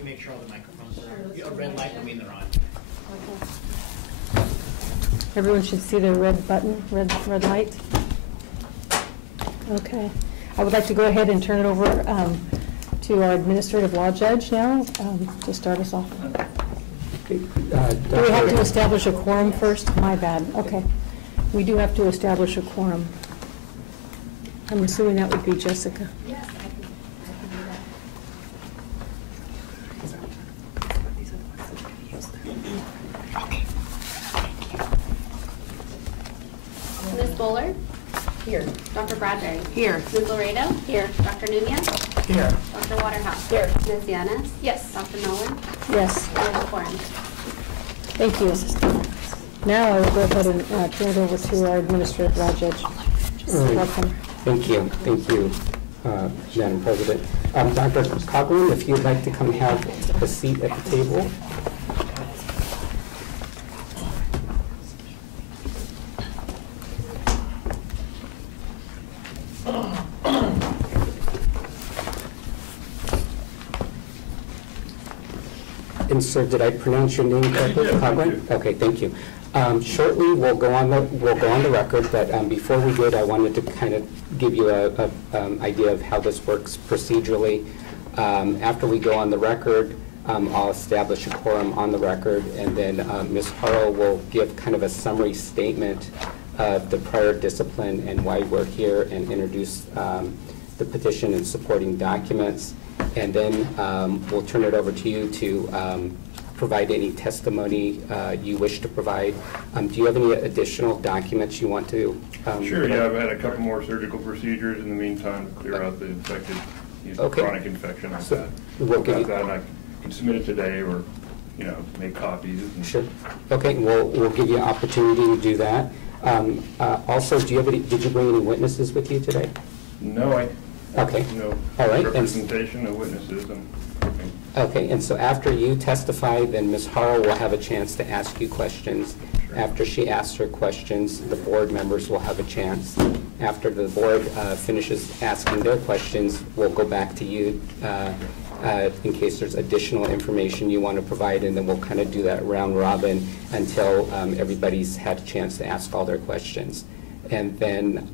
you make sure all the microphones are a red light will mean they're on. Okay. Everyone should see the red button, red light. Okay. I would like to go ahead and turn it over to our administrative law judge now to start us off. Okay, Do we have to establish a quorum first? My bad. Okay. We do have to establish a quorum. I'm assuming that would be Jessica. Yes, I can do that. Okay. Ms. Bowler? Here. Dr. Bradbury? Here. Ms. Laredo? Here. Dr. Nunez? Here. Dr. Waterhouse? Here. Ms. Yanis? Yes. Dr. Nolan? Yes. Ms. Corrin? Thank you. Now I will go ahead and turn it over to our administrative law judge. Welcome. Thank you. Thank you, Madam President. Dr. Coughlin, if you'd like to come have a seat at the table. And sir, did I pronounce your name correctly, Coughlin? Okay, thank you. Shortly, we'll go on the record, but before we did, I wanted to kind of give you a idea of how this works procedurally. After we go on the record, I'll establish a quorum on the record, and then Ms. Harrell will give kind of a summary statement of the prior discipline and why we're here, and introduce the petition and supporting documents. And then we'll turn it over to you to provide any testimony you wish to provide. Do you have any additional documents you want to? Sure, yeah, I've had a couple more surgical procedures in the meantime to clear out the infected, chronic infection like that. We'll give you that, and I can submit it today, or make copies. Sure. Okay, we'll give you an opportunity to do that. Also, did you bring any witnesses with you today? No, Okay. No. All right. Representation of witnesses. Okay, and so after you testify, then Ms. Harrell will have a chance to ask you questions. Sure. After she asks her questions, the board members will have a chance. After the board finishes asking their questions, we'll go back to you in case there's additional information you want to provide, and then we'll kind of do that round robin until everybody's had a chance to ask all their questions. And then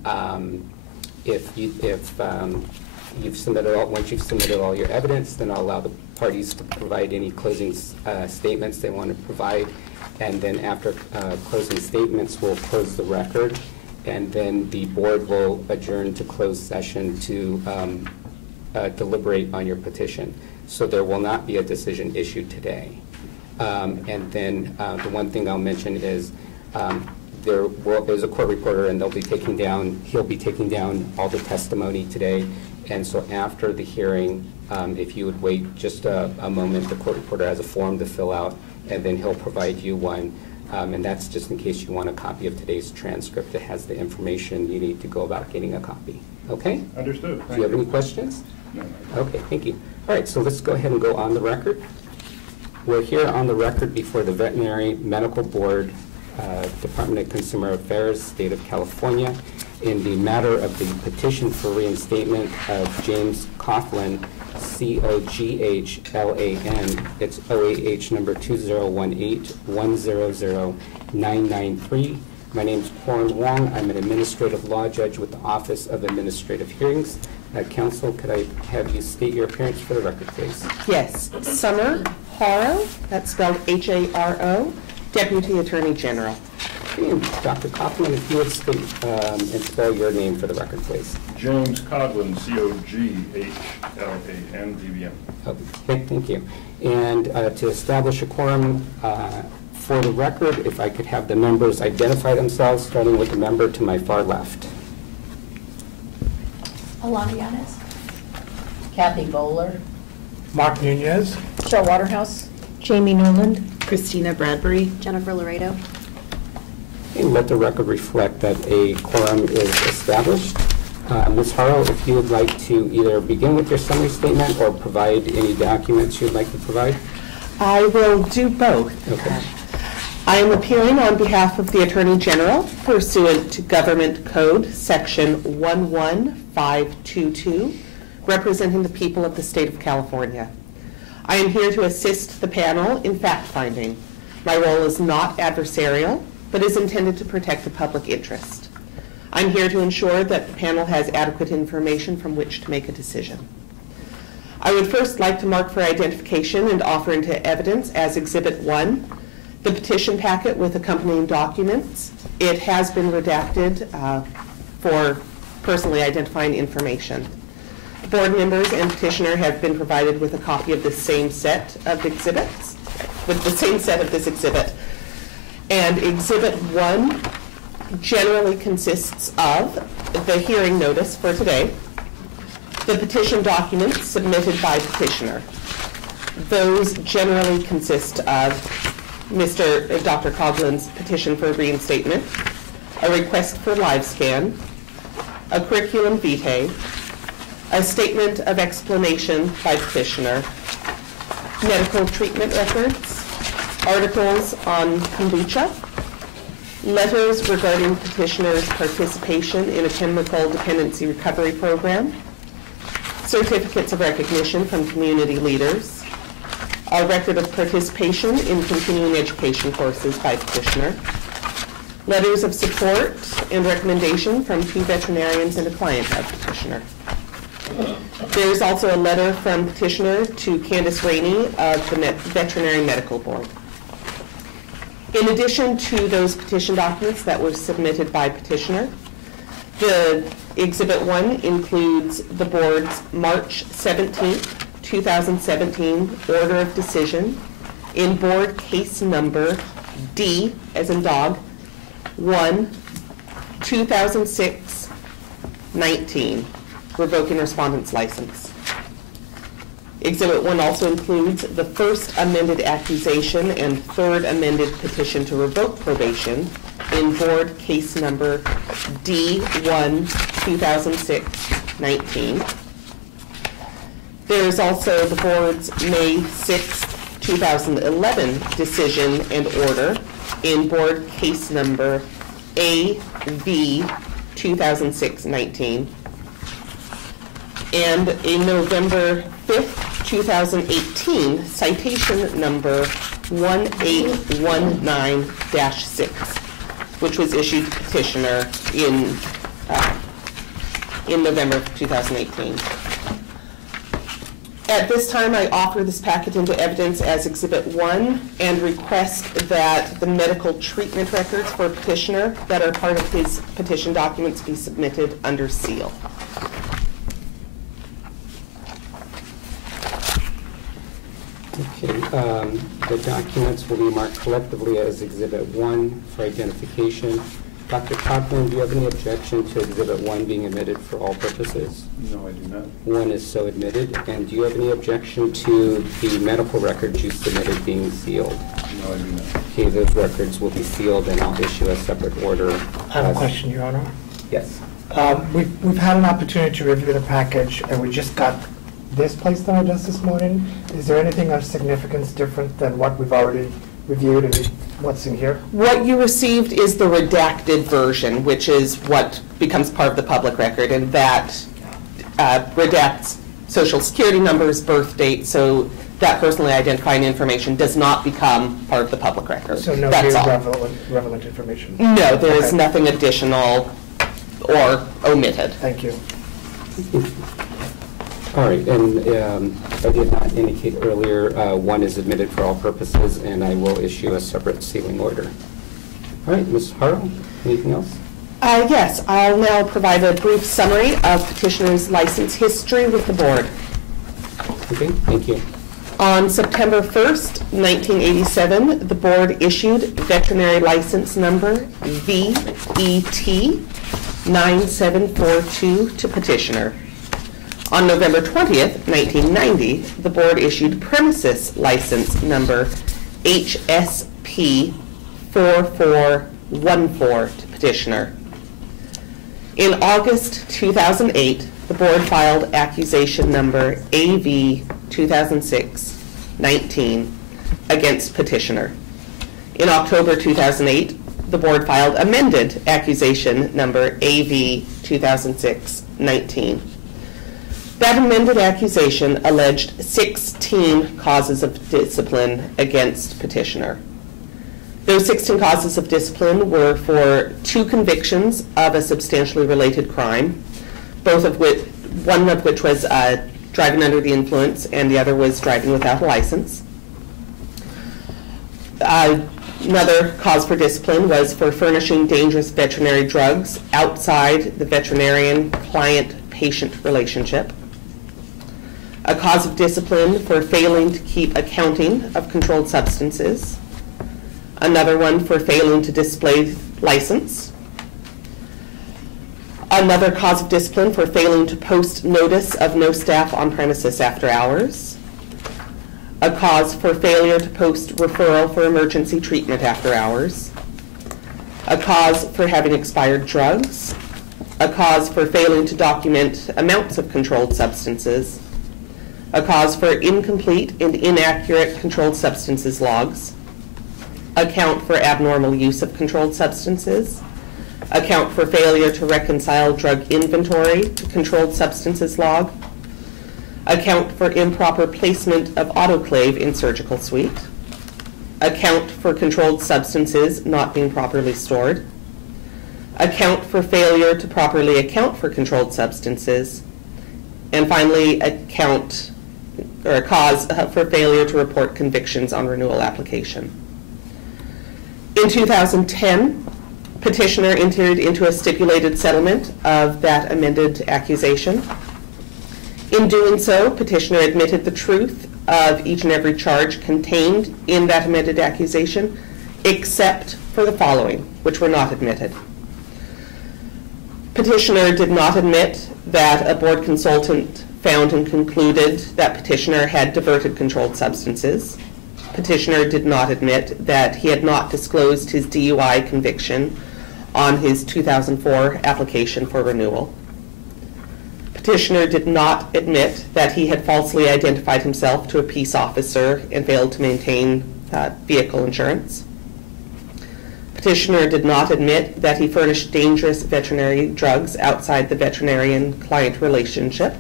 once you've submitted all your evidence, then I'll allow the parties to provide any closing statements they want to provide. And then after closing statements, we'll close the record. And then the board will adjourn to closed session to deliberate on your petition. So there will not be a decision issued today. And then the one thing I'll mention is there's a court reporter, and he'll be taking down all the testimony today. And so after the hearing, if you would wait just a moment, the court reporter has a form to fill out, and then he'll provide you one. And that's just in case you want a copy of today's transcript that has the information you need to go about getting a copy. Okay? Understood. Do you have any questions? No. Okay, thank you. All right, so let's go ahead and go on the record. We're here on the record before the Veterinary Medical Board, Department of Consumer Affairs, State of California, in the matter of the petition for reinstatement of James Coughlin, C-O-G-H-L-A-N. It's OAH number 2018-100-993. My name is Corrin Wong. I'm an administrative law judge with the Office of Administrative Hearings. Counsel, could I have you state your appearance for the record, please? Yes. Summer Haro, that's spelled H-A-R-O, Deputy Attorney General. And Dr. Coughlin, if you would state and spell your name for the record, please. James Coughlin, C-O-G-H-L-A-N, DVM. Okay, thank you. And to establish a quorum for the record, if I could have the members identify themselves, starting with the member to my far left. Alana Yanis. Kathy Bowler. Mark Nunez. Michelle Waterhouse. Jamie Noland. Christina Bradbury. Jennifer Laredo. And let the record reflect that a quorum is established. Ms. Harrell, if you would like to either begin with your summary statement or provide any documents you'd like to provide. I will do both. Okay. I am appearing on behalf of the Attorney General pursuant to Government Code Section 11522, representing the people of the state of California. I am here to assist the panel in fact-finding. My role is not adversarial, but is intended to protect the public interest. I'm here to ensure that the panel has adequate information from which to make a decision. I would first like to mark for identification and offer into evidence as Exhibit 1 the petition packet with accompanying documents. It has been redacted for personally identifying information. Board members and petitioner have been provided with a copy of the same set of exhibits, with the same set of this exhibit. And Exhibit 1 generally consists of the hearing notice for today, the petition documents submitted by petitioner. Those generally consist of Dr. Coughlin's petition for reinstatement, a request for live scan, a curriculum vitae, a statement of explanation by petitioner, medical treatment records, articles on kombucha, letters regarding petitioner's participation in a chemical dependency recovery program, certificates of recognition from community leaders, a record of participation in continuing education courses by petitioner, letters of support and recommendation from 2 veterinarians and a client of petitioner. There is also a letter from petitioner to Candace Rainey of the Veterinary Medical Board. In addition to those petition documents that were submitted by petitioner, the Exhibit 1 includes the board's March 17, 2017 order of decision in board case number D, as in dog, 1, 2006-19, revoking respondent's license. Exhibit 1 also includes the first amended accusation and third amended petition to revoke probation in board case number D1, 2006-19. There is also the board's May 6, 2011 decision and order in board case number AV, 2006-19. And a November 5th, 2018 citation number 1819-6, which was issued to petitioner in November 2018. At this time, I offer this packet into evidence as Exhibit 1 and request that the medical treatment records for petitioner that are part of his petition documents be submitted under seal. Okay, the documents will be marked collectively as Exhibit 1 for identification. Dr. Coughlin, do you have any objection to Exhibit 1 being admitted for all purposes? No, I do not. 1 is so admitted. And do you have any objection to the medical records you submitted being sealed? No, I do not. Okay, those records will be sealed, and I'll issue a separate order. I have a question, Your Honor. Yes. We've had an opportunity to review the package, and we just got this placed on our desk this morning. Is there anything of significance different than what we've already reviewed and what's in here? What you received is the redacted version, which is what becomes part of the public record, and that redacts social security numbers, birth date, so that personally identifying information does not become part of the public record. So no That's new all. relevant information? No, there is Okay. nothing additional or omitted. Thank you. All right, and I did not indicate earlier, 1 is admitted for all purposes, and I will issue a separate sealing order. All right, Ms. Harrell, anything else? Yes, I'll now provide a brief summary of petitioner's license history with the board. Okay, thank you. On September 1st, 1987, the board issued veterinary license number VET 9742 to petitioner. On November 20th, 1990, the board issued premises license number HSP 4414 to petitioner. In August 2008, the board filed accusation number AV 2006-19 against petitioner. In October 2008, the board filed amended accusation number AV 2006-19. That amended accusation alleged 16 causes of discipline against petitioner. Those 16 causes of discipline were for 2 convictions of a substantially related crime, one of which was driving under the influence and the other was driving without a license. Another cause for discipline was for furnishing dangerous veterinary drugs outside the veterinarian-client-patient relationship. A cause of discipline for failing to keep accounting of controlled substances. Another one for failing to display license. Another cause of discipline for failing to post notice of no staff on premises after hours. A cause for failure to post referral for emergency treatment after hours. A cause for having expired drugs. A cause for failing to document amounts of controlled substances. A cause for incomplete and inaccurate controlled substances logs. Account for abnormal use of controlled substances. Account for failure to reconcile drug inventory to controlled substances log. Account for improper placement of autoclave in surgical suite. Account for controlled substances not being properly stored. Account for failure to properly account for controlled substances. And finally, a cause for failure to report convictions on renewal application. In 2010, petitioner entered into a stipulated settlement of that amended accusation. In doing so, petitioner admitted the truth of each and every charge contained in that amended accusation, except for the following, which were not admitted. Petitioner did not admit that a board consultant found and concluded that petitioner had diverted controlled substances. Petitioner did not admit that he had not disclosed his DUI conviction on his 2004 application for renewal. Petitioner did not admit that he had falsely identified himself to a peace officer and failed to maintain vehicle insurance. Petitioner did not admit that he furnished dangerous veterinary drugs outside the veterinarian-client relationship.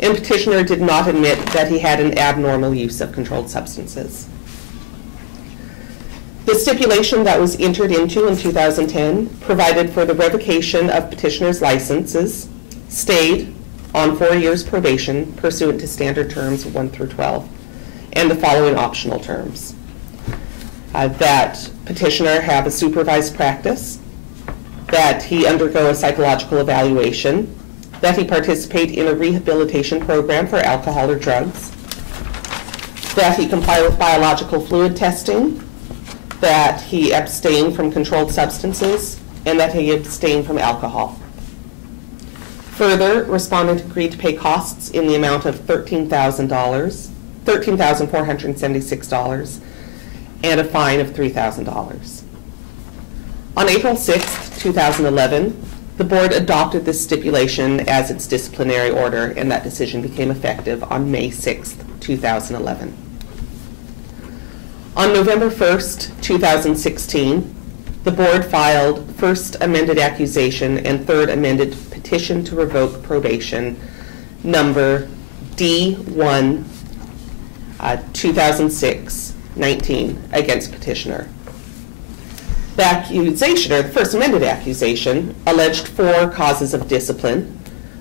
And petitioner did not admit that he had an abnormal use of controlled substances. The stipulation that was entered into in 2010 provided for the revocation of petitioner's licenses, stayed on 4 years probation pursuant to standard terms 1 through 12, and the following optional terms. That petitioner have a supervised practice, that he undergo a psychological evaluation, that he participate in a rehabilitation program for alcohol or drugs, that he comply with biological fluid testing, that he abstain from controlled substances, and that he abstain from alcohol. Further, respondent agreed to pay costs in the amount of $13,476, and a fine of $3,000. On April 6, 2011, the board adopted this stipulation as its disciplinary order, and that decision became effective on May 6, 2011. On November 1st, 2016, the board filed first amended accusation and third amended petition to revoke probation number D1 2006-19 against petitioner. The accusation, or the first amended accusation, alleged 4 causes of discipline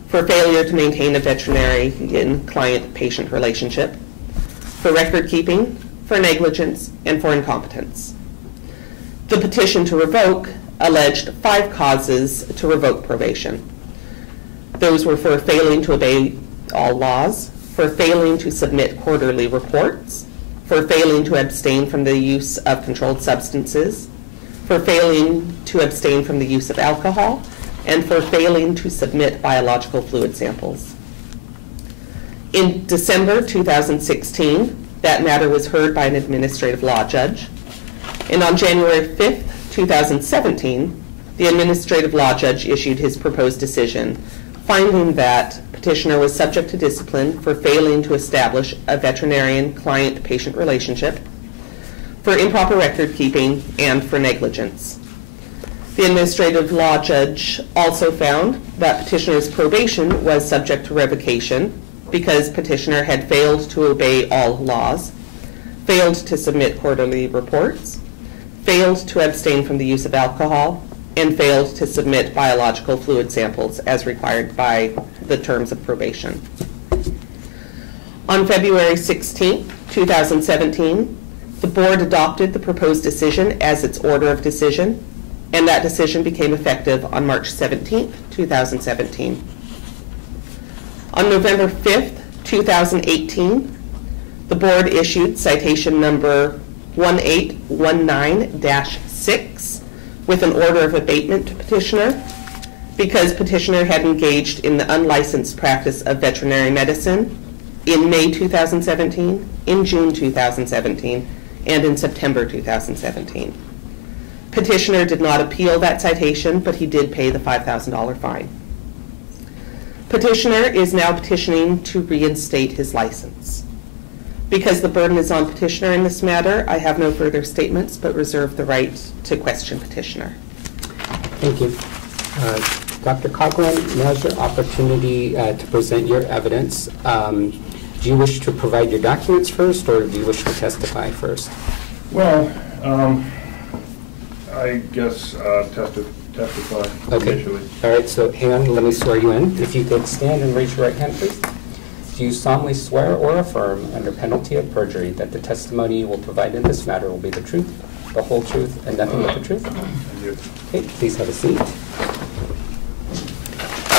for failure to maintain a veterinarian-client-patient relationship, for record keeping, for negligence, and for incompetence. The petition to revoke alleged 5 causes to revoke probation. Those were for failing to obey all laws, for failing to submit quarterly reports, for failing to abstain from the use of controlled substances, for failing to abstain from the use of alcohol, and for failing to submit biological fluid samples. In December 2016, that matter was heard by an administrative law judge. And on January 5th, 2017, the administrative law judge issued his proposed decision, finding that petitioner was subject to discipline for failing to establish a veterinarian-client-patient relationship, for improper record keeping, and for negligence. The administrative law judge also found that petitioner's probation was subject to revocation because petitioner had failed to obey all laws, failed to submit quarterly reports, failed to abstain from the use of alcohol, and failed to submit biological fluid samples as required by the terms of probation. On February 16, 2017, the board adopted the proposed decision as its order of decision, and that decision became effective on March 17, 2017. On November 5th, 2018, the board issued citation number 1819-6 with an order of abatement to petitioner because petitioner had engaged in the unlicensed practice of veterinary medicine in May 2017, in June 2017, and in September 2017. Petitioner did not appeal that citation, but he did pay the $5,000 fine. Petitioner is now petitioning to reinstate his license. Because the burden is on petitioner in this matter, I have no further statements, but reserve the right to question petitioner. Thank you. Dr. Coughlin, now's your opportunity to present your evidence. Do you wish to provide your documents first, or do you wish to testify first? Well, I guess testify initially. All right, so hang on, let me swear you in. If you could stand and raise your right hand, please. Do you solemnly swear or affirm under penalty of perjury that the testimony you will provide in this matter will be the truth, the whole truth, and nothing but the truth? I do. Okay, please have a seat.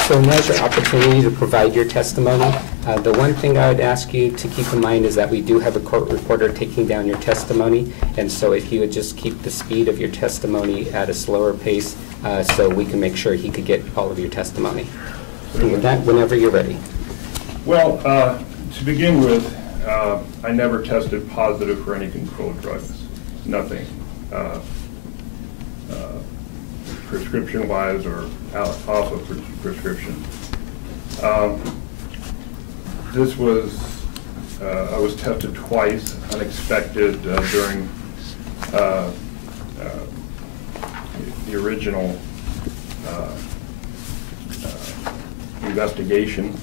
So now's your opportunity to provide your testimony. The one thing I would ask you to keep in mind is that we do have a court reporter taking down your testimony, and so if you would just keep the speed of your testimony at a slower pace so we can make sure he could get all of your testimony. And with that, whenever you're ready. Well, to begin with, I never tested positive for any controlled drugs. Nothing. Prescription-wise or off of prescription. This was, I was tested twice, unexpected, during the original investigation,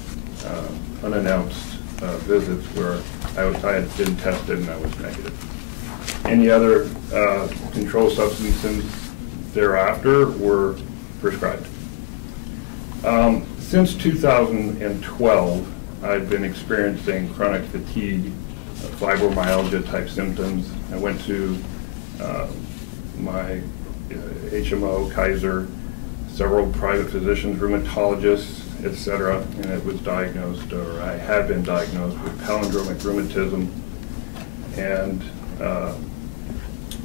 unannounced visits where I had been tested and I was negative. Any other controlled substances thereafter were prescribed. Since 2012, I've been experiencing chronic fatigue, fibromyalgia type symptoms. I went to my HMO, Kaiser, several private physicians, rheumatologists, etc., and it was diagnosed, or I had been diagnosed with palindromic rheumatism and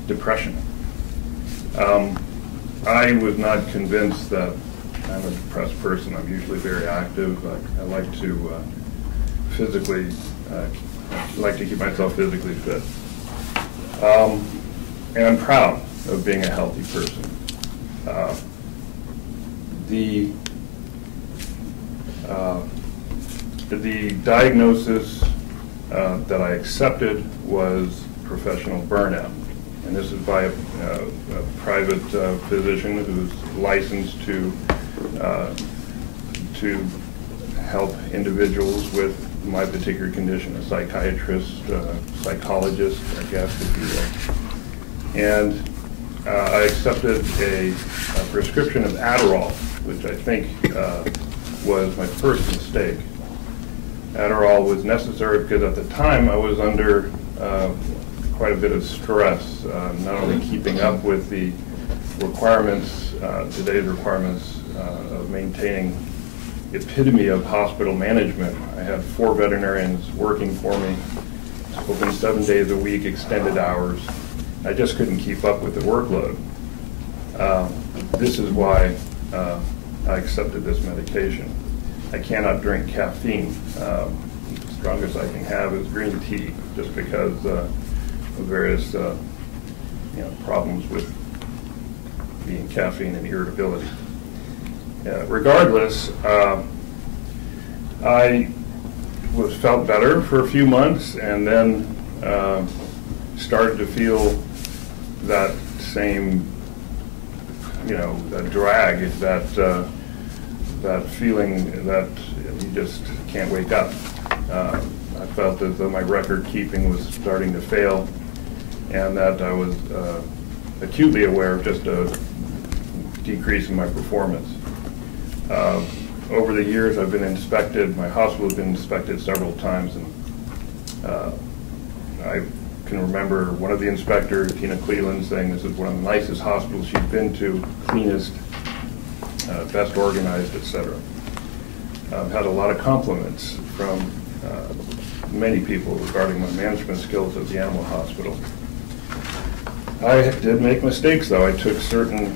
depression. I was not convinced that I'm a depressed person. I'm usually very active. I like to physically, like to keep myself physically fit. And I'm proud of being a healthy person. The diagnosis that I accepted was professional burnout. And this is by a private physician who's licensed to help individuals with my particular condition, a psychiatrist, psychologist, I guess, if you will. And I accepted a prescription of Adderall, which I think was my first mistake. Adderall was necessary because at the time I was under quite a bit of stress, not only keeping up with the requirements, today's requirements of maintaining the epitome of hospital management. I had 4 veterinarians working for me, open 7 days a week, extended hours. I just couldn't keep up with the workload. This is why I accepted this medication. I cannot drink caffeine. The strongest I can have is green tea, just because of various problems with being caffeine and irritability. Regardless, I felt better for a few months, and then started to feel that same a drag, that feeling that you just can't wake up. I felt as though my record keeping was starting to fail, and that I was acutely aware of just a decrease in my performance. Over the years, I've been inspected. My hospital has been inspected several times, and I can remember one of the inspectors, Tina Cleveland, saying this is one of the nicest hospitals she's been to, cleanest, best organized, etc. I've had a lot of compliments from many people regarding my management skills at the animal hospital. I did make mistakes, though. I took certain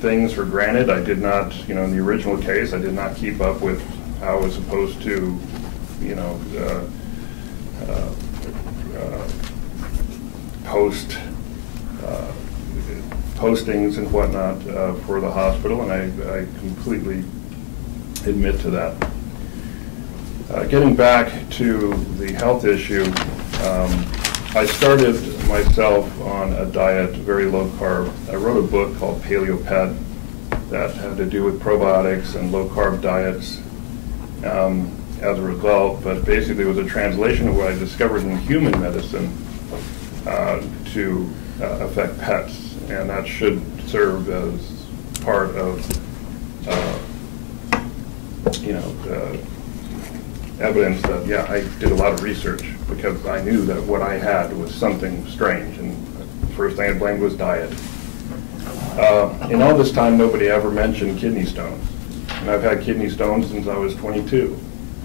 things for granted. I did not, in the original case, I did not keep up with how I was supposed to, post postings and whatnot for the hospital, and I completely admit to that. Getting back to the health issue, I started myself on a diet, very low carb. I wrote a book called Paleo Pet that had to do with probiotics and low carb diets as a result, but basically it was a translation of what I discovered in human medicine to affect pets, and that should serve as part of evidence that, yeah, I did a lot of research because I knew that what I had was something strange, and the first thing I blamed was diet. In all this time, nobody ever mentioned kidney stones, and I've had kidney stones since I was 22.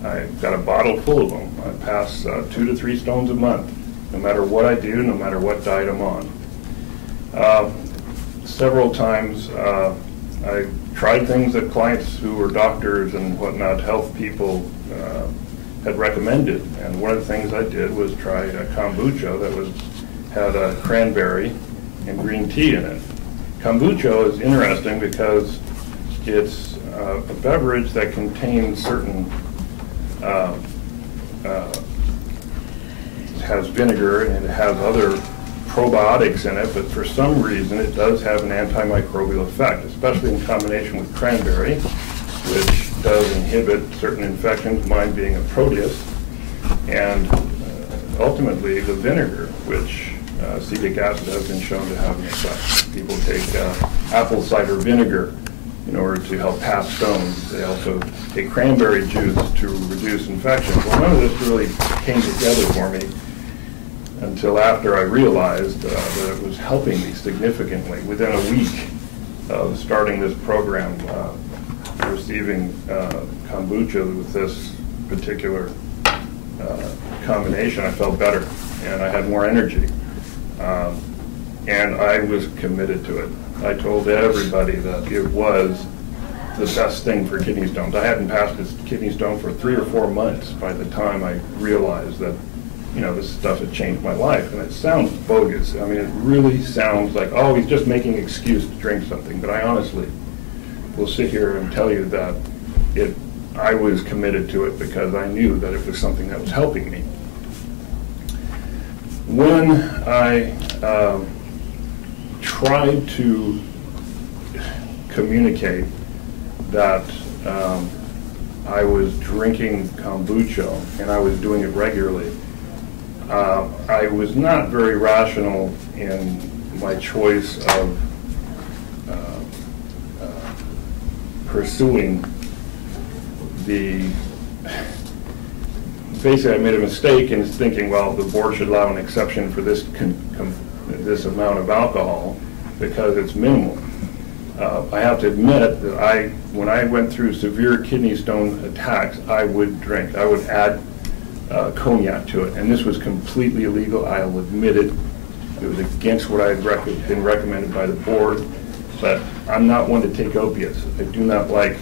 I've got a bottle full of them. I pass 2 to 3 stones a month, no matter what I do, no matter what diet I'm on. Several times I tried things that clients who were doctors and whatnot, health people, had recommended, and one of the things I did was try a kombucha that had a cranberry and green tea in it. Kombucha is interesting because it's a beverage that contains certain has vinegar and it has other probiotics in it, but for some reason it does have an antimicrobial effect, especially in combination with cranberry, which does inhibit certain infections, mine being a proteus, and ultimately the vinegar, which acetic acid has been shown to have an effect. People take apple cider vinegar in order to help pass stones. They also take cranberry juice to reduce infections. Well, none of this really came together for me until after I realized that it was helping me significantly. Within a week of starting this program, receiving kombucha with this particular combination, I felt better and I had more energy. And I was committed to it. I told everybody that it was the best thing for kidney stones. I hadn't passed this kidney stone for 3 or 4 months by the time I realized that, this stuff had changed my life. And it sounds bogus. I mean, it really sounds like, oh, he's just making an excuse to drink something. But I honestly will sit here and tell you that I was committed to it because I knew that it was something that was helping me. When I tried to communicate that I was drinking kombucha and I was doing it regularly, I was not very rational in my choice of pursuing basically I made a mistake in thinking, well, the board should allow an exception for this amount of alcohol because it's minimal. I have to admit that when I went through severe kidney stone attacks, I would drink. I would add cognac to it, and this was completely illegal. I'll admit it. It was against what I had been recommended by the board, but I'm not one to take opiates. I do not like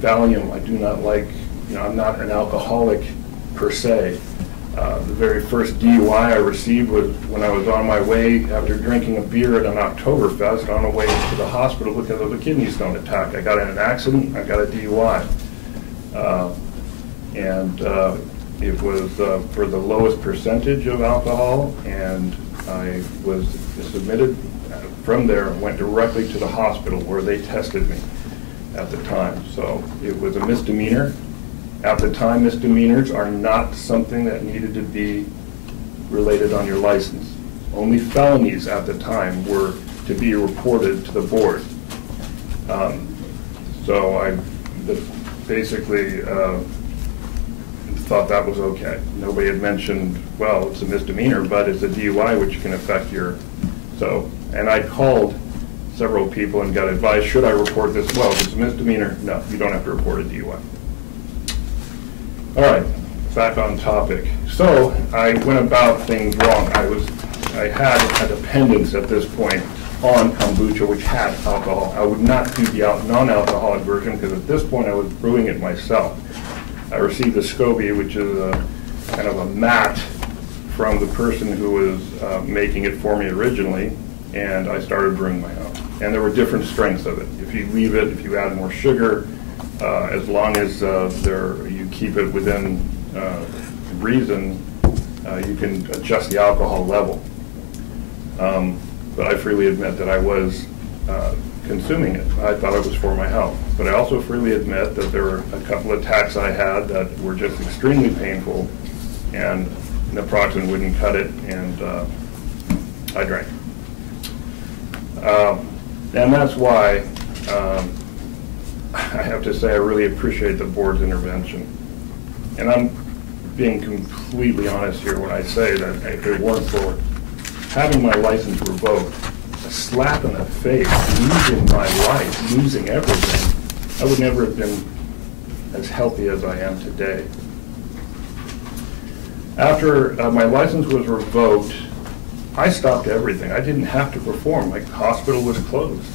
Valium. I do not like, I'm not an alcoholic per se. The very first DUI I received was when I was on my way after drinking a beer at an Oktoberfest on the way to the hospital because of a kidney stone attack. I got in an accident, I got a DUI. It was for the lowest percentage of alcohol, and I was submitted from there went directly to the hospital where they tested me at the time. So it was a misdemeanor. At the time, misdemeanors are not something that needed to be related on your license. Only felonies at the time were to be reported to the board. So I basically thought that was okay. Nobody had mentioned, well, it's a misdemeanor, but it's a DUI, which can affect your, and I called several people and got advice, should I report this? Well, if it's a misdemeanor, no, you don't have to report a DUI. All right, back on topic. So I went about things wrong. I had a dependence at this point on kombucha, which had alcohol. I would not do the non-alcoholic version because at this point I was brewing it myself. I received a SCOBY, which is a kind of a mat from the person who was making it for me originally, and I started brewing my own. And there were different strengths of it. If you leave it, if you add more sugar, as long as you keep it within reason, you can adjust the alcohol level. But I freely admit that I was consuming it. I thought it was for my health. But I also freely admit that there were a couple of attacks I had that were just extremely painful, and naproxen wouldn't cut it, and I drank. And that's why I have to say I really appreciate the board's intervention. And I'm being completely honest here when I say that if it weren't for having my license revoked, a slap in the face, losing my life, losing everything, I would never have been as healthy as I am today. After my license was revoked, I stopped everything. I didn't have to perform. My hospital was closed.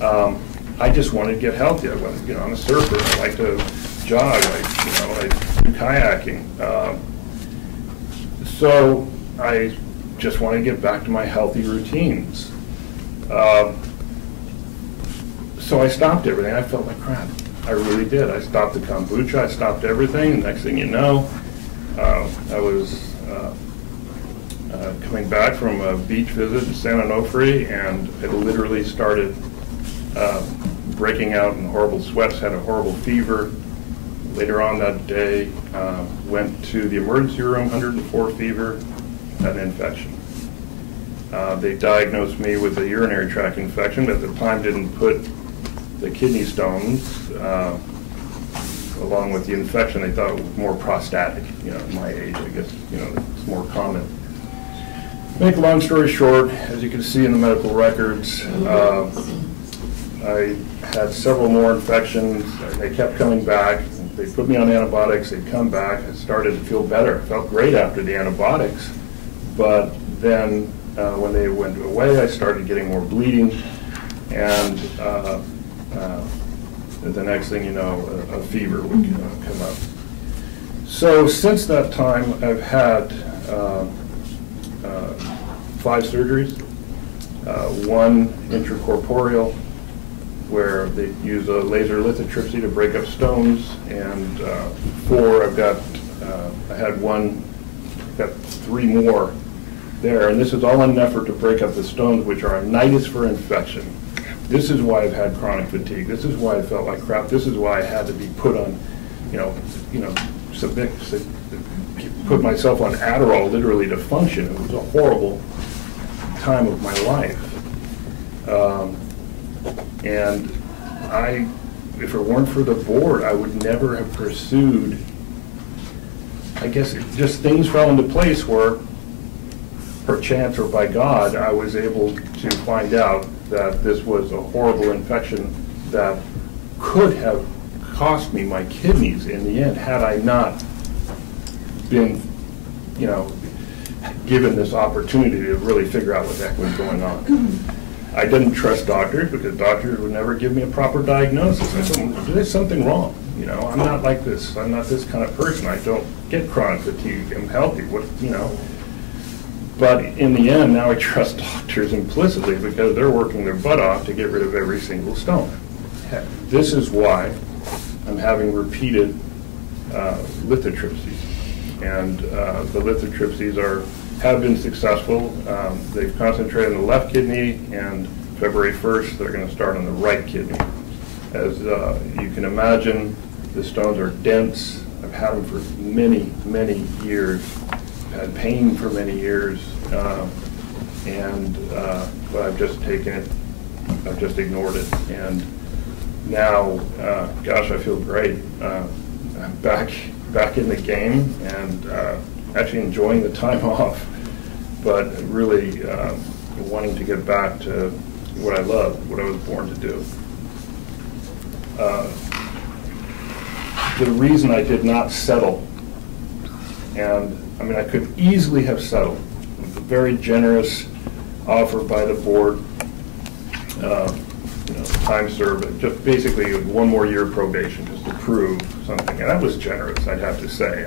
I just wanted to get healthy. I'm a surfer. I like to jog. I do kayaking. So I just want to get back to my healthy routines. So I stopped everything. I felt like crap. I really did. I stopped the kombucha. I stopped everything. And next thing you know, I was coming back from a beach visit in San Onofre, and it literally started breaking out in horrible sweats, had a horrible fever. Later on that day, went to the emergency room, 104 fever, had an infection. They diagnosed me with a urinary tract infection, but at the time didn't put the kidney stones along with the infection. They thought it was more prostatic, at my age, I guess, it's more common. Make a long story short, as you can see in the medical records, I had several more infections. They kept coming back. They put me on antibiotics. They'd come back. I started to feel better. I felt great after the antibiotics. But then when they went away, I started getting more bleeding. And the next thing you know, a fever would come up. So since that time, I've had 5 surgeries, 1 intracorporeal, where they use a laser lithotripsy to break up stones, and 4, I had 1, got 3 more there, and this is all in an effort to break up the stones, which are a nidus for infection. This is why I've had chronic fatigue. This is why I felt like crap. This is why I had to be put on, put myself on Adderall literally to function. It was a horrible time of my life. And if it weren't for the board, I would never have pursued, I guess just things fell into place where, perchance or by God, I was able to find out that this was a horrible infection that could have cost me my kidneys in the end had I not been, given this opportunity to really figure out what the heck was going on. I didn't trust doctors because doctors would never give me a proper diagnosis. I said, there's something wrong. I'm not like this. I'm not this kind of person. I don't get chronic fatigue. I'm healthy. But in the end, now I trust doctors implicitly because they're working their butt off to get rid of every single stone. This is why I'm having repeated lithotripsies. And the lithotripsies are have been successful. They've concentrated on the left kidney, and February 1st, they're going to start on the right kidney. As you can imagine, the stones are dense. I've had them for many, many years. I've had pain for many years, but I've just taken it, I've just ignored it. And now, gosh, I feel great. I'm back in the game and actually enjoying the time off, but really wanting to get back to what I love, what I was born to do. The reason I did not settle, and I mean I could easily have settled, with a very generous offer by the board, time served, just basically 1 more year probation just to prove something, and that was generous, I'd have to say.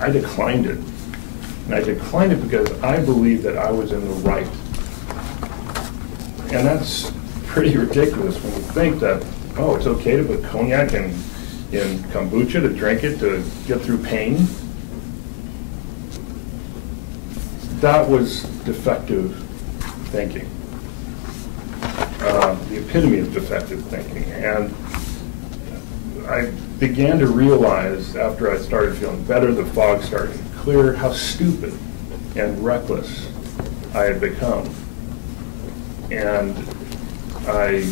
I declined it, and I declined it because I believed that I was in the right, and that's pretty ridiculous when you think that, oh, it's okay to put cognac in kombucha to drink it to get through pain. That was defective thinking. The epitome of defective thinking. And I began to realize after I started feeling better, the fog started to clear, how stupid and reckless I had become. And I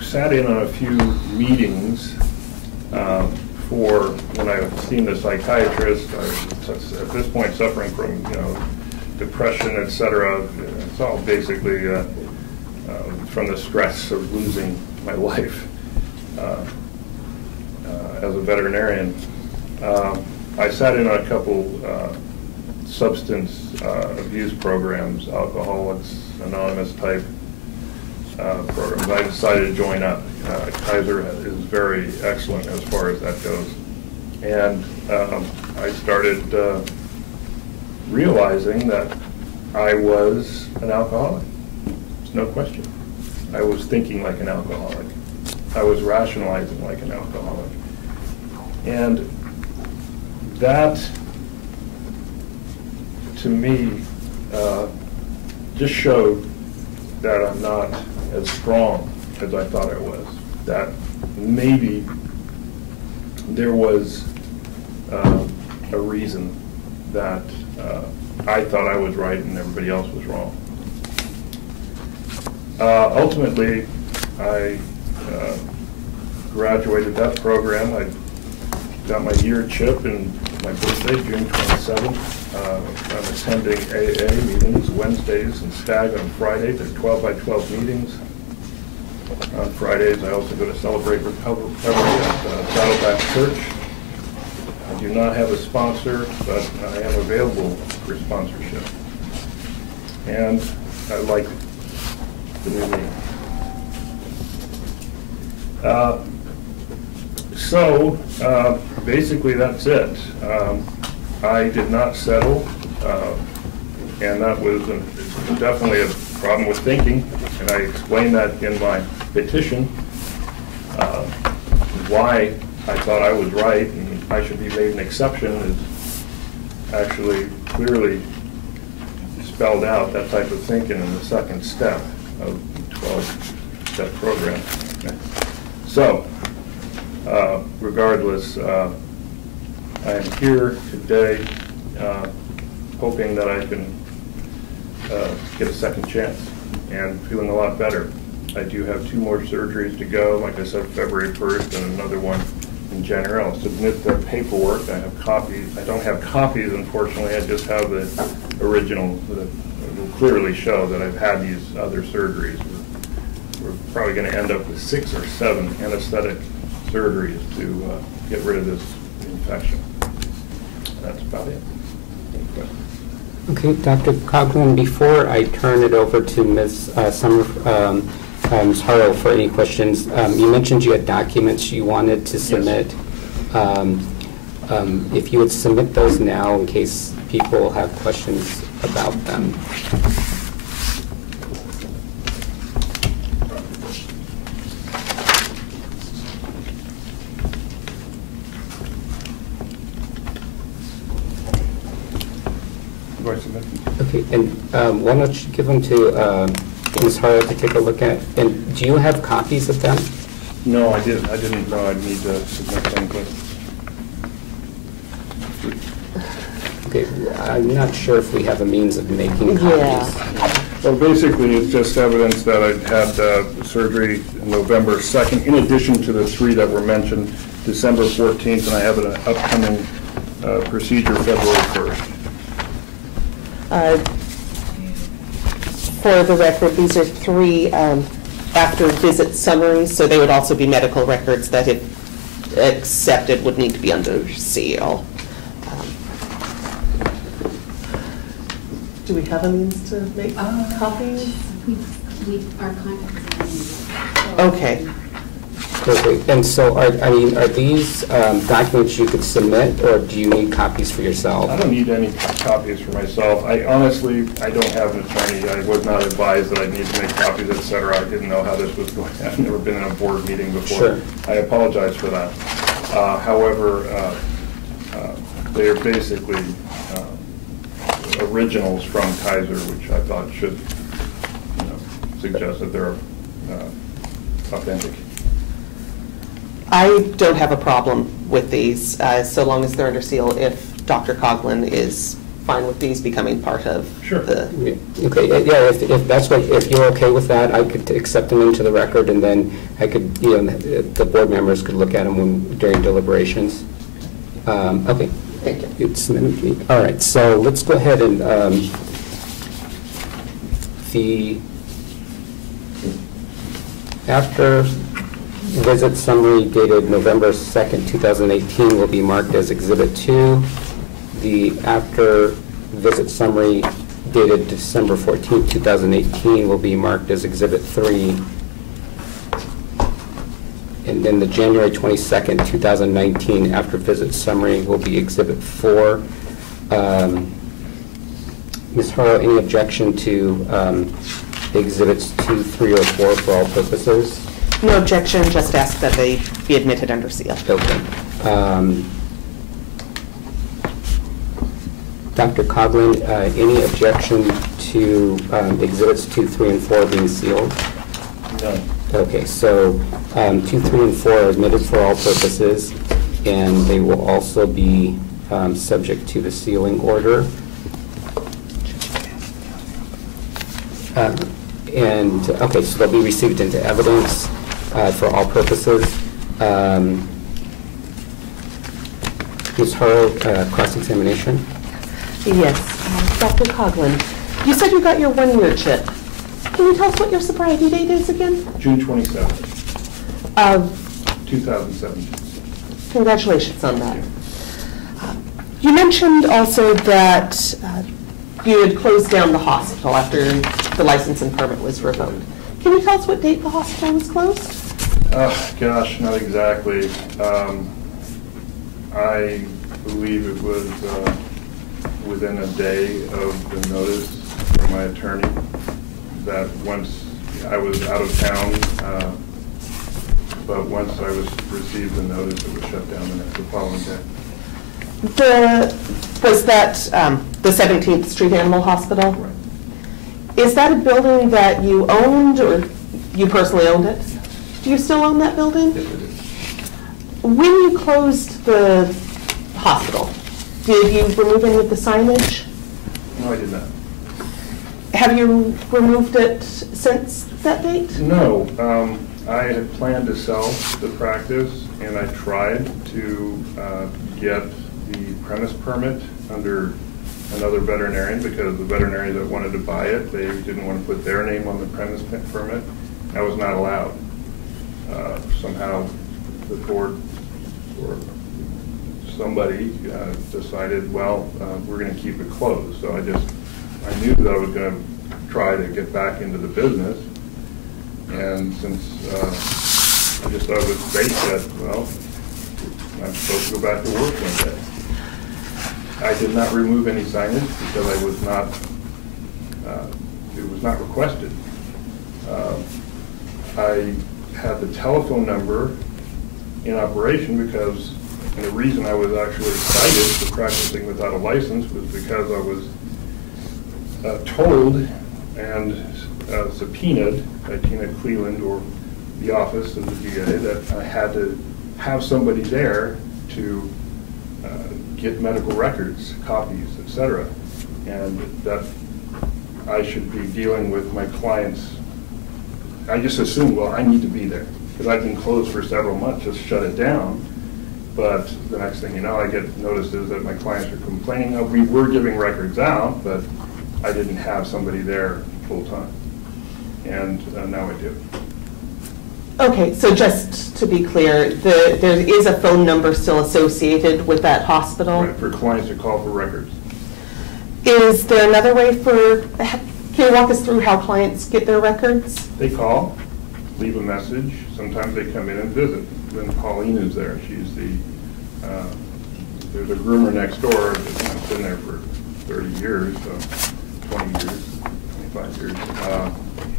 sat in on a few meetings for when I had seen the psychiatrist. I was at this point suffering from depression, etc. It's all basically from the stress of losing my life as a veterinarian. I sat in on a couple substance abuse programs, Alcoholics Anonymous type programs. I decided to join up. Kaiser is very excellent as far as that goes. And I started realizing that I was an alcoholic. There's no question. I was thinking like an alcoholic. I was rationalizing like an alcoholic. And that, to me, just showed that I'm not as strong as I thought I was. That maybe there was a reason that I thought I was right and everybody else was wrong. Ultimately, I graduated that program. I got my year chip in my birthday, June 27th. I'm attending AA meetings Wednesdays and STAG on Fridays. They're 12 by 12 meetings. On Fridays, I also go to Celebrate Recovery at Saddleback Church. I do not have a sponsor, but I am available for sponsorship. And I like the new me. So basically that's it. I did not settle, and that was definitely a problem with thinking, and I explained that in my petition, why I thought I was right and I should be made an exception is actually clearly spelled out, that type of thinking, in the second step of the 12-step program. So, regardless, I am here today hoping that I can get a second chance and feeling a lot better. I do have 2 more surgeries to go, like I said, February 1st and another one in January. I'll submit the paperwork. I have copies. I don't have copies, unfortunately. I just have the original that will clearly show that I've had these other surgeries. We're probably going to end up with 6 or 7 anesthetic surgeries to get rid of this infection. That's about it. Any questions? Okay, Dr. Coughlin, before I turn it over to Ms. Ms. Harrow for any questions, you mentioned you had documents you wanted to submit. Yes. If you would submit those now in case people have questions about them. submit. Okay, and why don't you give them to Ms. Harlow to take a look at? And do you have copies of them? No, I didn't. I didn't know I'd need to submit something. Okay, I'm not sure if we have a means of making copies. Well, basically, it's just evidence that I had surgery November 2nd, in addition to the 3 that were mentioned, December 14th, and I have an upcoming procedure February 1st. For the record, these are 3 after visit summaries, so they would also be medical records that, if accepted, would need to be under seal. Do we have a means to make copies? Our contacts. Okay. Okay, and so are these documents you could submit, or do you need copies for yourself? I don't need any copies for myself. I honestly don't have an attorney. I was not advised that I need to make copies, et cetera. I didn't know how this was going. I've never been in a board meeting before. Sure. I apologize for that. However, they are basically originals from Kaiser, which I thought should suggest that they're authentic. I don't have a problem with these, so long as they're under seal, if Dr. Coughlin is fine with these becoming part of Sure. the... Okay, yeah, if that's what, if you're okay with that, I could accept them into the record, and then I could, the board members could look at them during deliberations. Okay. Thank you. You'd submit them. All right, so let's go ahead and after visit summary dated November 2nd, 2018 will be marked as Exhibit 2. The after visit summary dated December 14th, 2018 will be marked as Exhibit 3. And then the January 22nd, 2019 after visit summary will be Exhibit 4. Ms. Harlow, any objection to Exhibits 2, 3, or 4 for all purposes? No objection, just ask that they be admitted under seal. Okay. Dr. Coughlin, any objection to Exhibits 2, 3, and 4 being sealed? No. Okay, so 2, 3, and 4 are admitted for all purposes, and they will also be subject to the sealing order. Okay, so they'll be received into evidence for all purposes. Ms. Harlow, cross-examination? Yes. Dr. Coughlin, you said you got your 1-year chip. Can you tell us what your sobriety date is again? June 27th, 2017. Congratulations on that. You mentioned also that you had closed down the hospital after the license and permit was revoked. Can you tell us what date the hospital was closed? Gosh, not exactly. I believe it was within a day of the notice from my attorney that once I was out of town, but once I received the notice, it was shut down the following day. Was that the 17th Street Animal Hospital? Right. Is that a building that you owned, or you personally owned it? Do you still own that building? Yes, it is. When you closed the hospital, did you remove any of the signage? No, I did not. Have you removed it since that date? No, I had planned to sell the practice, and I tried to get the premise permit under another veterinarian, because the veterinarian that wanted to buy it, they didn't want to put their name on the premise permit. I was not allowed. Somehow the board or somebody decided, well, we're going to keep it closed. So I knew that I was going to try to get back into the business. And since I just thought it was fate that, well, I'm supposed to go back to work one day. I did not remove any signage because I was not, it was not requested. I had the telephone number in operation because, and the reason I was actually cited for practicing without a license was because I was told and subpoenaed by Tina Cleveland or the office of the DA that I had to have somebody there to get medical records, copies, etc., and that I should be dealing with my clients. I just assumed, well, I need to be there because I've been closed for several months, just shut it down. But the next thing you know, I get notices that my clients are complaining of. We were giving records out, but I didn't have somebody there full time. And now I do. Okay, so just to be clear, there is a phone number still associated with that hospital? Right, for clients to call for records. Is there another way can you walk us through how clients get their records? They call, leave a message. Sometimes they come in and visit. When Pauline is there, she's there's a groomer next door that's been there for 30 years, so 20 years, 25 years.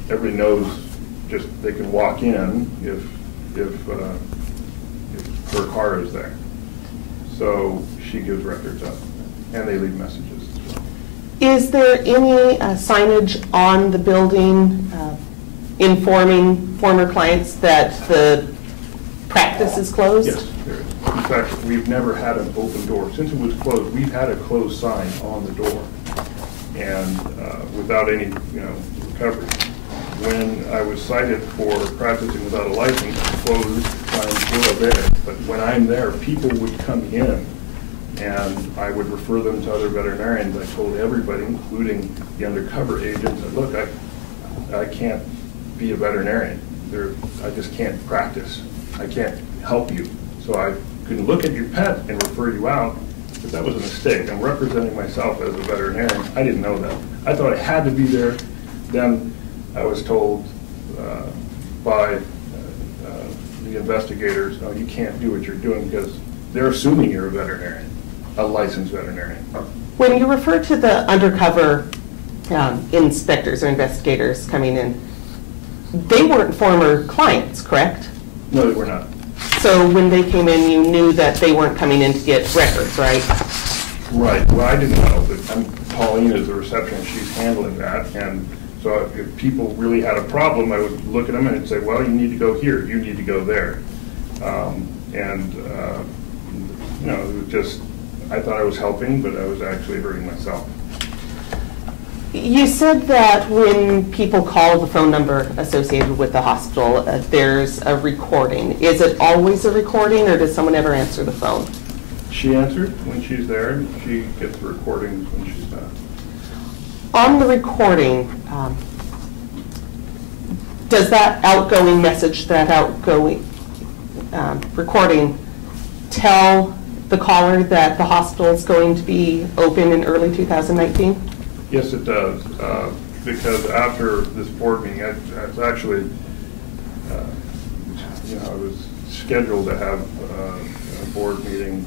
Everybody knows they can walk in if her car is there. So she gives records up, and they leave messages as well. Is there any signage on the building informing former clients that the practice is closed? Yes, there is. In fact, we've never had an open door. Since it was closed, we've had a closed sign on the door, and without any recovery. When I was cited for practicing without a license, closed signs were there. But when I'm there, people would come in, and I would refer them to other veterinarians. I told everybody, including the undercover agents, that look, I can't be a veterinarian. I just can't practice. I can't help you. So I can look at your pet and refer you out, but that was a mistake. I'm representing myself as a veterinarian. I didn't know that. I thought I had to be there. Then I was told by the investigators, no, you can't do what you're doing because they're assuming you're a veterinarian, a licensed veterinarian. When you refer to the undercover inspectors or investigators coming in, they weren't former clients, correct? No, they were not. So when they came in, you knew that they weren't coming in to get records, right? Right. Well, I didn't know. But Pauline is the receptionist. She's handling that. And so if people really had a problem, I would look at them and say, well, you need to go here. You need to go there. It was just, I thought I was helping, but I was actually hurting myself. You said that when people call the phone number associated with the hospital, there's a recording. Is it always a recording, or does someone ever answer the phone? She answered when she's there. She gets the recordings when she's not. On the recording, does that outgoing message, that outgoing recording, tell the caller that the hospital is going to be open in early 2019? Yes, it does, because after this board meeting, I was actually, I was scheduled to have a board meeting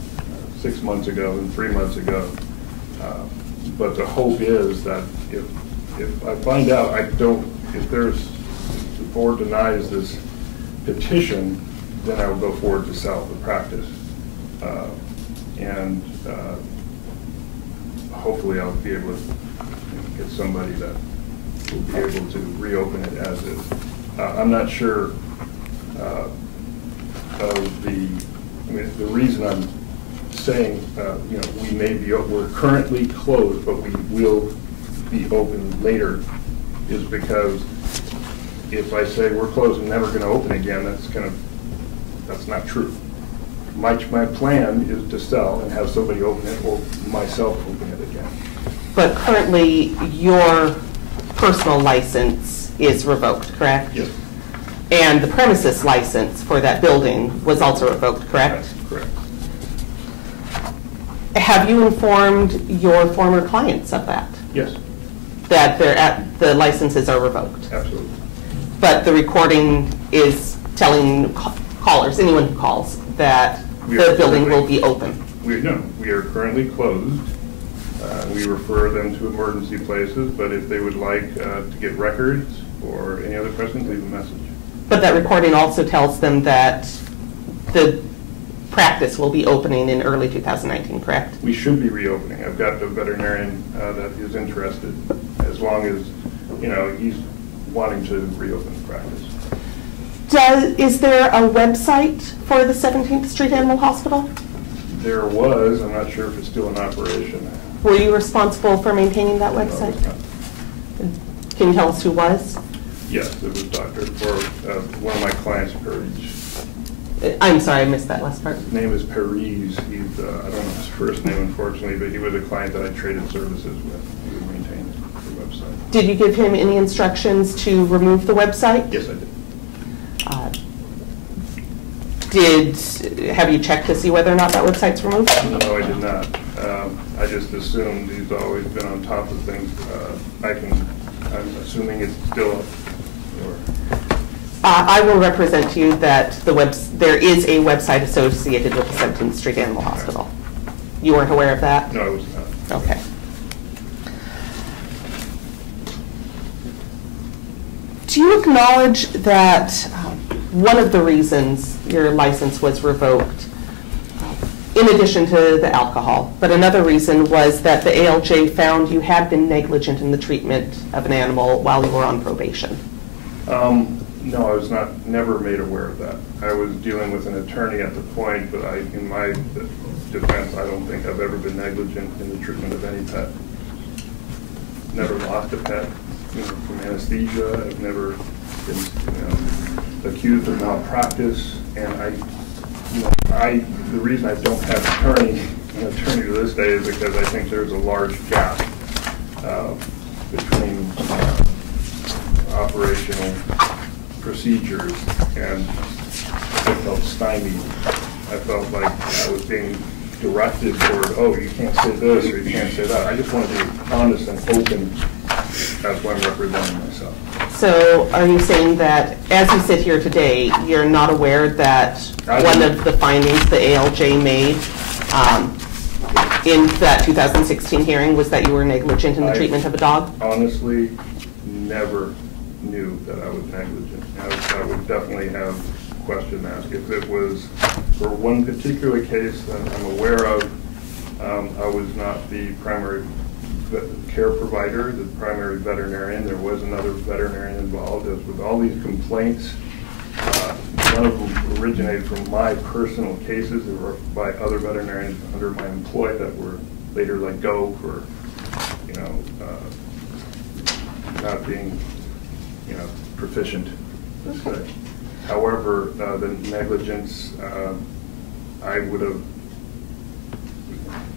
6 months ago and 3 months ago, but the hope is that if I find out if the board denies this petition, then I will go forward to sell the practice, and hopefully I'll be able to get somebody that will be able to reopen it as is. I'm not sure of the reason I'm saying, we're currently closed, but we will be open later, is because if I say we're closed and never going to open again, that's not true. My plan is to sell and have somebody open it, or myself open it again. But currently, your personal license is revoked, correct? Yes. And the premises license for that building was also revoked, correct? That's correct. Have you informed your former clients of that? Yes. That the licenses are revoked? Absolutely. But the recording is telling callers, anyone who calls, that the building will be open? We are currently closed. We refer them to emergency places, but if they would like to get records or any other questions, leave a message. But that recording also tells them that the practice will be opening in early 2019, correct? We should be reopening. I've got a veterinarian that is interested as as long as, you know, he's wanting to reopen the practice. Is there a website for the 17th Street Animal Hospital? There was, I'm not sure if it's still in operation. Were you responsible for maintaining that No, website? it's not. Can you tell us who was? Yes, it was one of my clients, Paris. I'm sorry, I missed that last part. His name is Paris. He's, I don't know his first name, unfortunately, but he was a client that I traded services with. He would maintain the website. Did you give him any instructions to remove the website? Yes, I did. Have you checked to see whether or not that website's removed? No, I did not. I just assumed he's always been on top of things. I'm assuming it's still up. I will represent to you that there is a website associated with the 17th Street Animal Hospital. You weren't aware of that? No, I was not. Okay. Do you acknowledge that one of the reasons your license was revoked, in addition to the alcohol, but another reason was that the ALJ found you had been negligent in the treatment of an animal while you were on probation? No, I was never made aware of that. I was dealing with an attorney at the point, but in my defense, I don't think I've ever been negligent in the treatment of any pet. Never lost a pet, from anesthesia. I've never been, accused of malpractice, and the reason I don't have an attorney to this day is because I think there's a large gap between operational procedures, and I felt stymied. I felt like I was being directed toward, oh, you can't say this or you can't say that. I just want to be honest and open as when representing myself. So are you saying that, as you sit here today, you're not aware that one of the findings the ALJ made in that 2016 hearing was that you were negligent in the treatment of a dog? Honestly, never knew that I was negligent. I would definitely have question asked. If it was for one particular case that I'm aware of, I was not the primary care provider, the primary veterinarian. There was another veterinarian involved. As with all these complaints, none of them originated from my personal cases. They were by other veterinarians under my employ that were later let go for, not being, proficient, let's say. However, the negligence, I would have,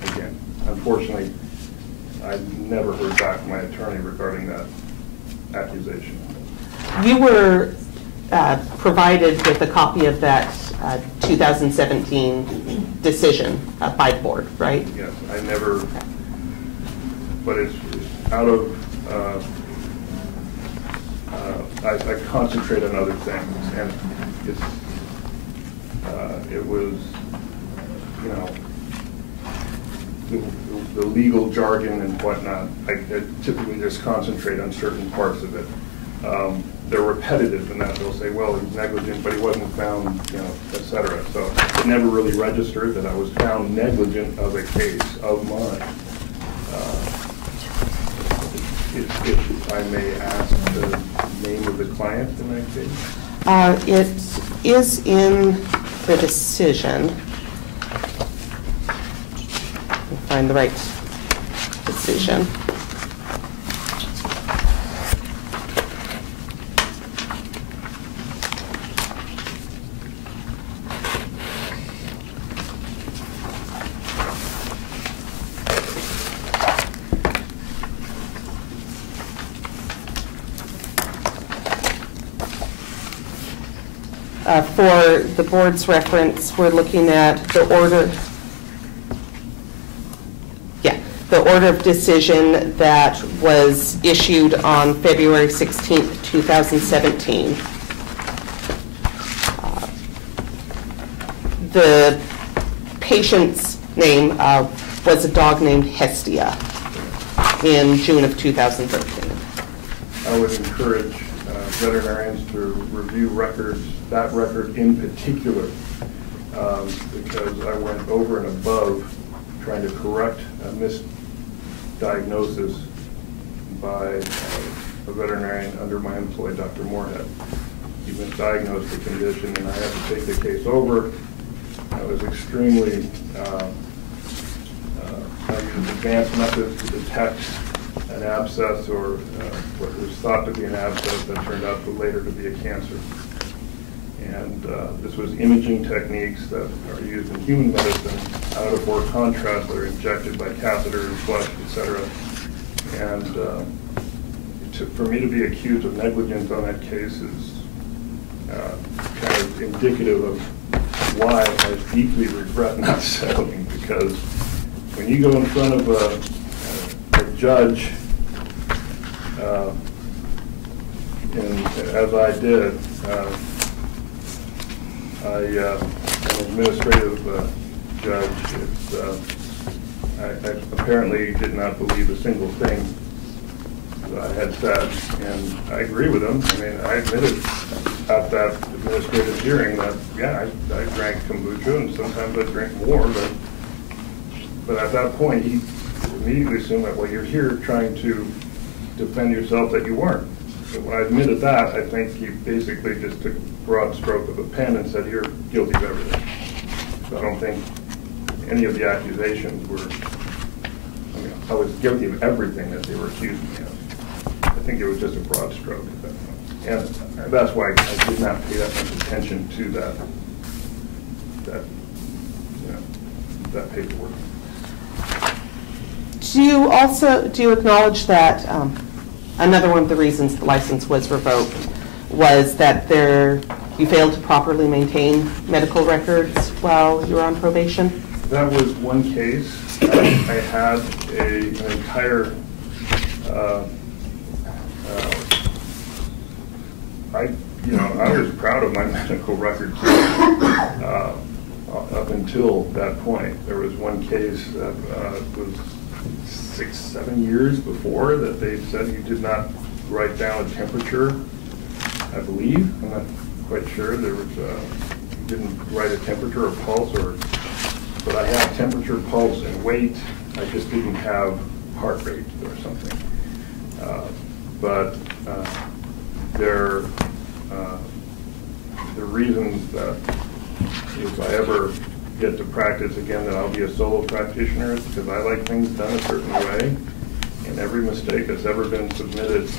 again, unfortunately, I never heard back from my attorney regarding that accusation. You were provided with a copy of that 2017 decision by the board, right? Yes, I never, but it's out of, I concentrate on other things, and it was, the legal jargon and whatnot. I typically just concentrate on certain parts of it. They're repetitive in that they'll say, well, he's negligent, but he wasn't found, et cetera. So it never really registered that I was found negligent of a case of mine. If I may ask the name of the client in that case? It is in the decision. Let me find the right decision. For the board's reference, we're looking at the order. Yeah, the order of decision that was issued on February 16th, 2017. The patient's name was a dog named Hestia in June of 2013. I would encourage veterinarians to review records, that record in particular, because I went over and above trying to correct a misdiagnosis by a veterinarian under my employee, Dr. Moorhead. He misdiagnosed the condition, and I had to take the case over. I was extremely, I used advanced methods to detect an abscess, or what was thought to be an abscess that turned out later to be a cancer. And this was imaging techniques that are used in human medicine, out-of-bore contrast that are injected by catheters, flush, etc. And for me to be accused of negligence on that case is kind of indicative of why I deeply regret not settling, because when you go in front of a judge, and as I did, an administrative judge, I apparently did not believe a single thing that I had said, and I agree with him. I mean, I admitted at that administrative hearing that, yeah, I drank kombucha, and sometimes I drink more, but at that point, he immediately assumed that, well, you're here trying to defend yourself, that you weren't. So when I admitted that, I think he basically just took a broad stroke of a pen and said, you're guilty of everything. So I don't think any of the accusations were, I mean, I was guilty of everything that they were accusing me of. I think it was just a broad stroke at that point. And that's why I did not pay that much attention to that paperwork. Do you acknowledge that another one of the reasons the license was revoked was that you failed to properly maintain medical records while you were on probation? That was one case. I had an entire, I was proud of my medical records up until that point. There was one case that was 6-7 years before that they said you did not write down a temperature, I believe. I'm not quite sure. There was you didn't write a temperature or pulse, but I had temperature, pulse, and weight. I just didn't have heart rate or something. But the reason that if I ever get to practice again that I'll be a solo practitioner is because I like things done a certain way, and every mistake that's ever been submitted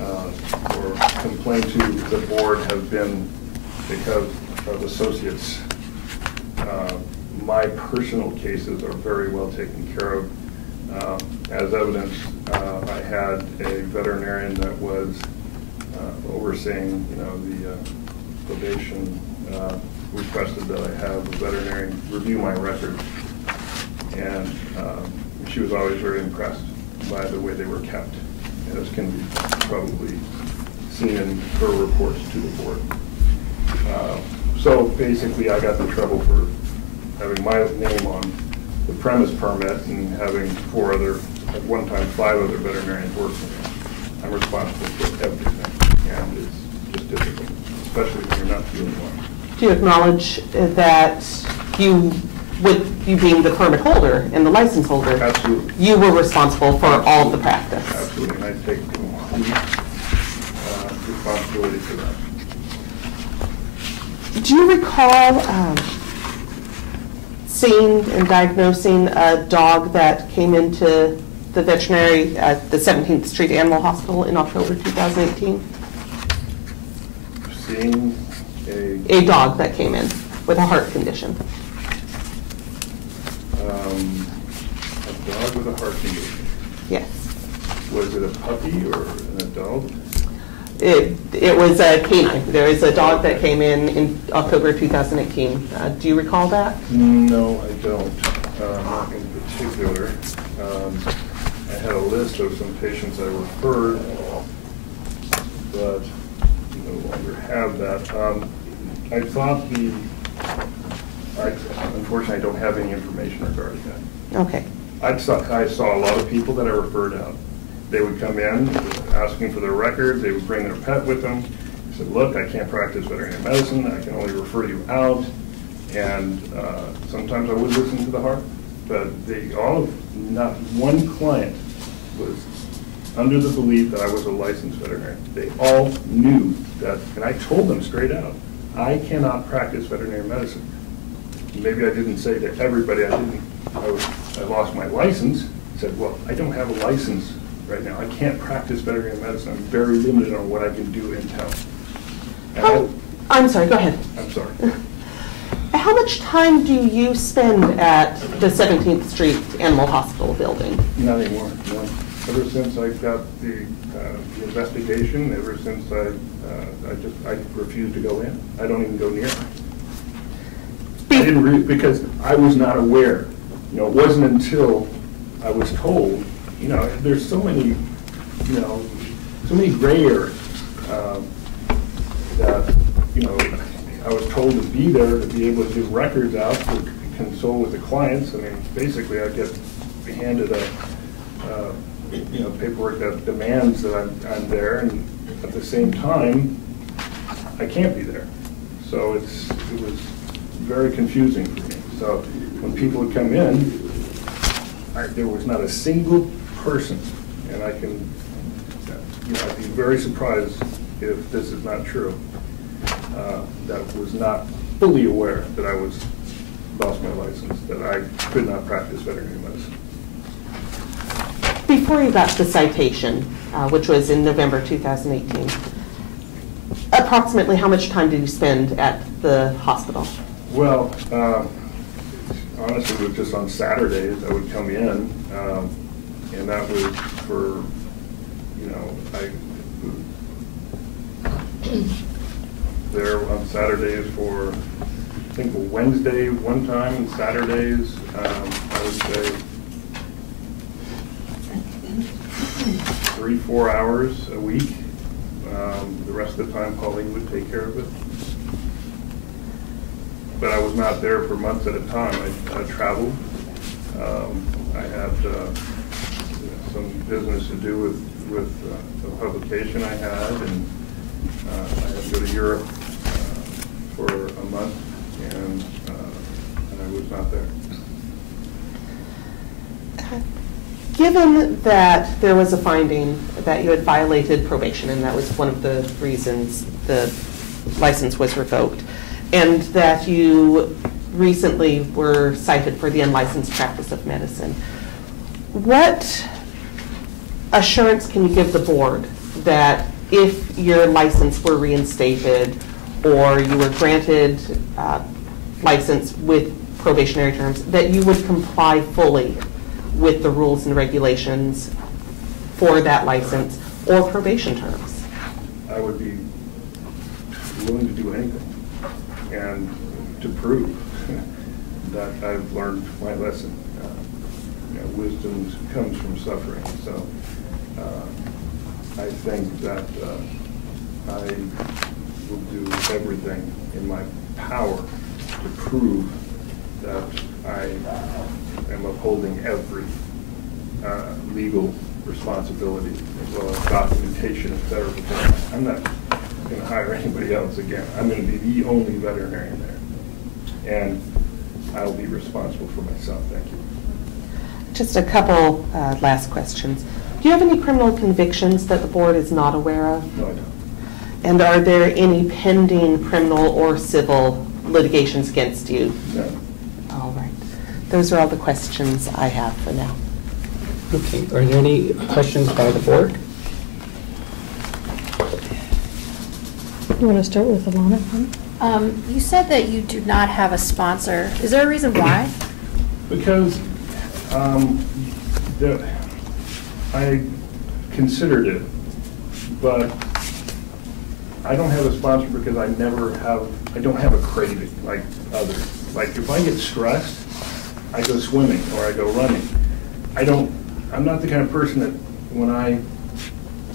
or complained to the board has been because of associates. My personal cases are very well taken care of. As evidence, I had a veterinarian that was overseeing, the probation, requested that I have a veterinarian review my records, and she was always very impressed by the way they were kept, as can be probably seen in her reports to the board. So basically, I got in trouble for having my name on the premise permit and having at one time 5 other veterinarians work for me. I'm responsible for everything, and it's just difficult, especially when you're not the only one. Do you acknowledge that you being the permit holder and the license holder, Absolutely. You were responsible for all of the practice? Absolutely, and I take responsibility for that. Do you recall seeing and diagnosing a dog that came into the veterinary at the 17th Street Animal Hospital in October 2018? Seeing a dog that came in with a heart condition. A dog with a heart condition? Yes. Was it a puppy or an adult? It was a canine. There is a dog that came in October 2018. Do you recall that? No, I don't. Not in particular. I had a list of some patients I referred, but no longer have that. I thought unfortunately, I don't have any information regarding that. Okay. I saw a lot of people that I referred out. They would come in asking for their records. They would bring their pet with them. I said, look, I can't practice veterinary medicine. I can only refer you out. And sometimes I would listen to the heart. But not one client was under the belief that I was a licensed veterinarian. They all knew that, and I told them straight out, I cannot practice veterinary medicine. Maybe I didn't say to everybody I lost my license. I said, well, I don't have a license right now. I can't practice veterinary medicine. I'm very limited on what I can do in town. I'm sorry, go ahead. I'm sorry. How much time do you spend at the 17th Street Animal Hospital building? Not anymore, no. Ever since I got the investigation, ever since I refused to go in. I don't even go near it. I didn't because I was not aware. You know, it wasn't until I was told, you know, there's so many, you know, so many gray areas that, you know, I was told to be there to be able to give records out to console with the clients. I mean, basically, I get handed a you know, paperwork that demands that I'm there, and at the same time, I can't be there. So it was very confusing for me. So when people would come in, there was not a single person, and I can, you know, I'd be very surprised if this is not true, that was not fully aware that I lost my license, that I could not practice veterinary medicine. Before you got the citation, which was in November 2018, approximately how much time did you spend at the hospital? Well, honestly, it was just on Saturdays I would come in, and that was for, you know, there on Saturdays for, I think, Wednesday one time, and Saturdays, I would say 3-4 hours a week. The rest of the time, Pauline would take care of it. But I was not there for months at a time. I traveled. I had some business to do with the publication I had, and I had to go to Europe for a month, and I was not there. Given that there was a finding that you had violated probation, and that was one of the reasons the license was revoked, and that you recently were cited for the unlicensed practice of medicine, what assurance can you give the board that if your license were reinstated or you were granted license with probationary terms, that you would comply fully with the rules and regulations for that license or probation terms? I would be willing to do anything, and to prove that I've learned my lesson. You know, wisdom comes from suffering. So I think that I will do everything in my power to prove that I am upholding every legal responsibility, as well as documentation, et cetera. I'm not going to hire anybody else again. I'm going to be the only veterinarian there. And I'll be responsible for myself. Thank you. Just a couple last questions. Do you have any criminal convictions that the board is not aware of? No, I don't. And are there any pending criminal or civil litigations against you? No. All right. Those are all the questions I have for now. Okay, are there any questions by the board? You want to start with Alana? You said that you do not have a sponsor. Is there a reason why? Because I considered it, but I don't have a sponsor because I don't have a craving like others. Like if I get stressed, I go swimming or I go running. I'm not the kind of person that when I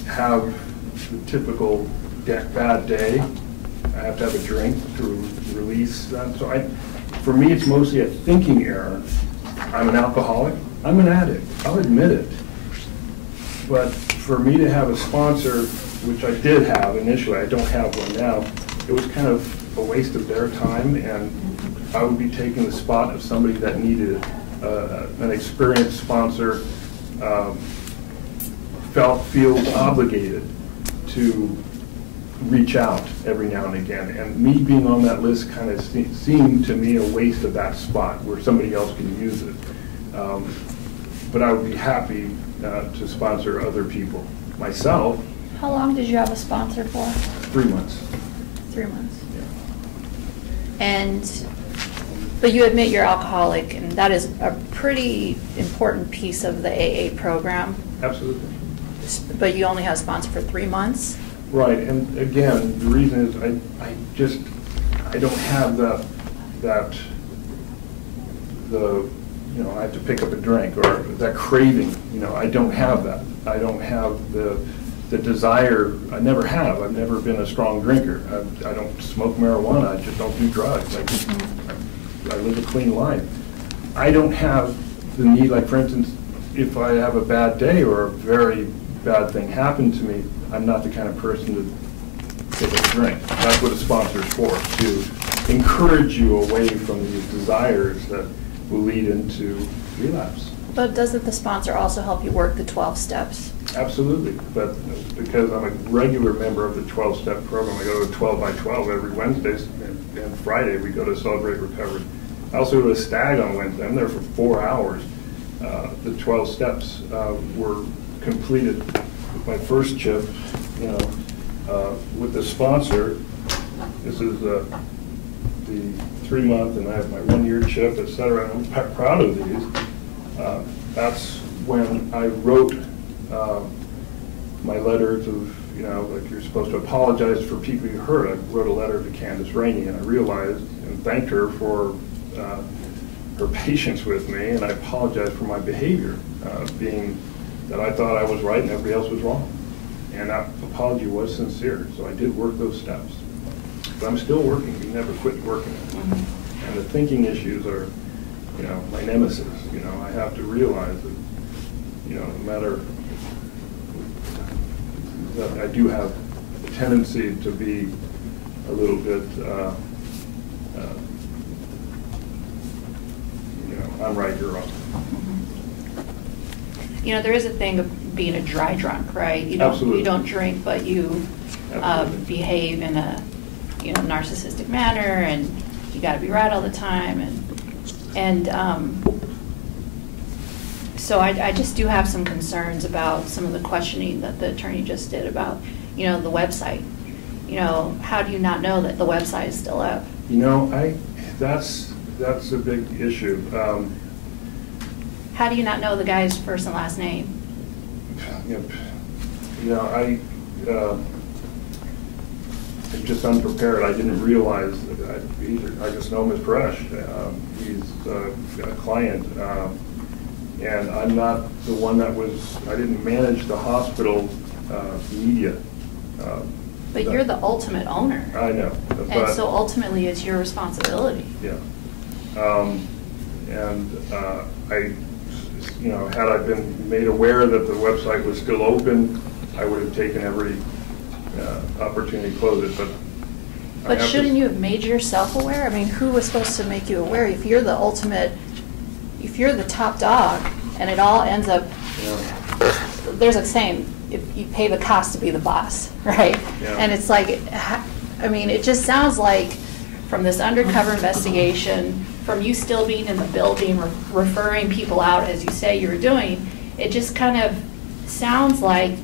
have the typical bad day, I have to have a drink to release that. So for me, it's mostly a thinking error. I'm an alcoholic. I'm an addict. I'll admit it. But for me to have a sponsor, which I did have initially, I don't have one now, it was kind of a waste of their time, and I would be taking the spot of somebody that needed an experienced sponsor feels obligated to reach out every now and again. And me being on that list kind of seemed to me a waste of that spot where somebody else can use it. But I would be happy to sponsor other people. Myself, How long did you have a sponsor for? 3 months. 3 months. Yeah. But you admit you're alcoholic, and that is a pretty important piece of the AA program. Absolutely. But you only have a sponsor for 3 months? Right, and again, the reason is I don't have I have to pick up a drink, or that craving, I don't have that. I don't have the desire, I never have. I've never been a strong drinker. I don't smoke marijuana, I just don't do drugs. I live a clean life. I don't have the need, like for instance, if I have a bad day or a very bad thing happen to me, I'm not the kind of person to take a drink. That's what a sponsor's for, to encourage you away from these desires that will lead into relapse. But doesn't the sponsor also help you work the 12 steps? Absolutely, but because I'm a regular member of the 12-step program, I go to 12 by 12 every Wednesday, and Friday we go to Celebrate Recovery. I also go to a stag on Wednesday. I'm there for 4 hours. The 12 steps were completed with my first chip, with the sponsor. This is the 3-month, and I have my 1-year chip, etc. And I'm proud of these. That's when I wrote my letter to, like you're supposed to apologize for people you hurt. I wrote a letter to Candace Rainey, and I realized and thanked her for her patience with me, and I apologized for my behavior, being that I thought I was right and everybody else was wrong. And that apology was sincere, so I did work those steps. But I'm still working. We never quit working. And the thinking issues are, my nemesis. I have to realize that, no matter that I do have a tendency to be a little bit, I'm right, you're wrong. There is a thing of being a dry drunk, right? Absolutely. You don't drink, but you behave in a narcissistic manner, and you got to be right all the time, and so I just do have some concerns about some of the questioning that the attorney just did about the website. How do you not know that the website is still up? That's a big issue. How do you not know the guy's first and last name? I'm just unprepared. I didn't realize that I just know him as Paresh. He's a client, and I'm not the one I didn't manage the hospital media. But you're the ultimate owner. I know. And so ultimately it's your responsibility. Yeah. Had I been made aware that the website was still open, I would have taken every opportunity to close it. But shouldn't you have made yourself aware? I mean, who was supposed to make you aware? If you're the ultimate, if you're the top dog, and it all ends up, there's a saying, if you pay the cost to be the boss, right? Yeah. And it's like, it just sounds like from this undercover investigation, from you still being in the building, referring people out as you say you were doing, it just kind of sounds like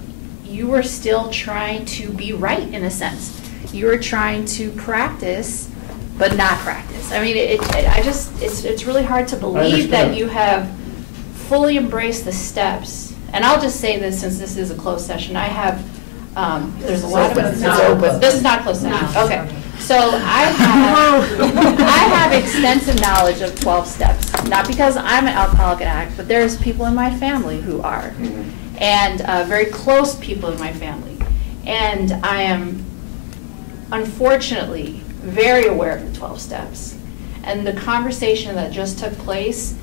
you were still trying to be right in a sense. You were trying to practice, but not practice. It's really hard to believe that you have fully embraced the steps. And I'll just say this, since this is a closed session, I have, there's a lot of... It's open. This is not a closed session, okay. So I have extensive knowledge of 12 steps, not because I'm an alcoholic addict, but there's people in my family who are, and very close people in my family. And I am, unfortunately, very aware of the 12 steps. And the conversation that just took place,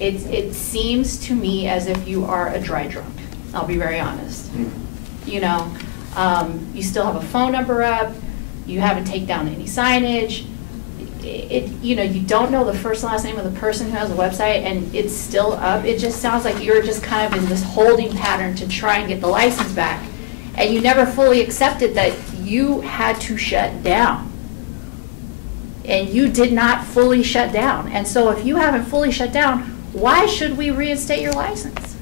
it seems to me as if you are a dry drunk. I'll be very honest. You still have a phone number up. You haven't taken down any signage. you know, you don't know the first and last name of the person who has a website and it's still up. It just sounds like you're just kind of in this holding pattern to try and get the license back. And you never fully accepted that you had to shut down. And you did not fully shut down. And so if you haven't fully shut down, why should we reinstate your license?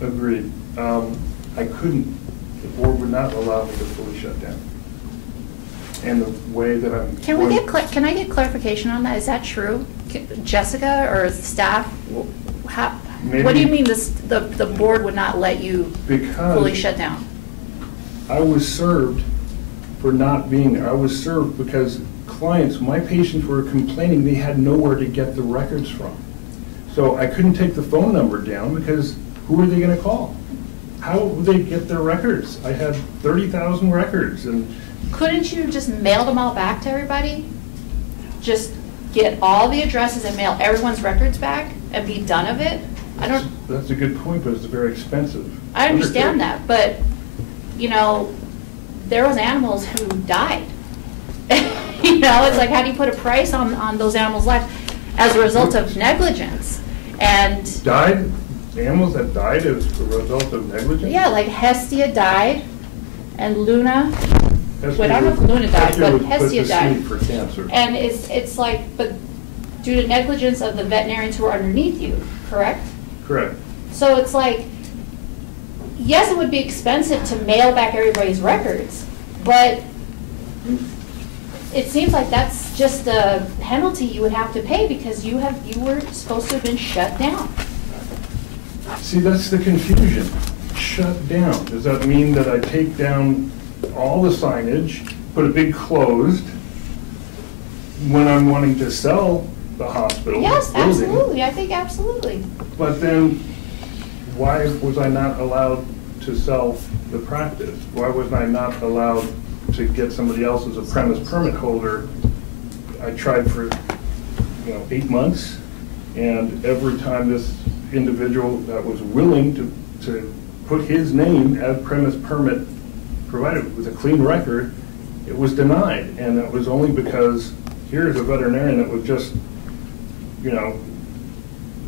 Agreed. I couldn't, the board would not allow me to fully shut down. And the way that I'm. Can I get clarification on that? Is that true? Jessica or staff, what do you mean the board would not let you fully shut down? I was served for not being there. I was served because clients, my patients were complaining they had nowhere to get the records from. So I couldn't take the phone number down because who are they going to call? How would they get their records? I had 30,000 records and. Couldn't you just mail them all back to everybody? Just get all the addresses and mail everyone's records back and be done of it? That's a good point, but it's very expensive. I understand that, but, you know, there was animals who died. You know, it's like, how do you put a price on those animals' lives as a result of negligence? And died? Animals that died as a result of negligence? Yeah, like Hestia died, and Luna. Well, I don't know if Luna died, but Hestia died. For cancer. And it's like, but due to negligence of the veterinarians who are underneath you, correct? Correct. So it's like, yes, it would be expensive to mail back everybody's records, but it seems like that's just a penalty you would have to pay because you were supposed to have been shut down. See, that's the confusion. Shut down. Does that mean that I take down all the signage, put a big closed, when I'm wanting to sell the hospital? Yes, building? absolutely. I think absolutely. But then, why was I not allowed to sell the practice? Why was I not allowed to get somebody else as a premise permit holder? I tried for 8 months, and every time this individual that was willing to put his name as premise permit provided with a clean record, it was denied. And that was only because here's a veterinarian that was just,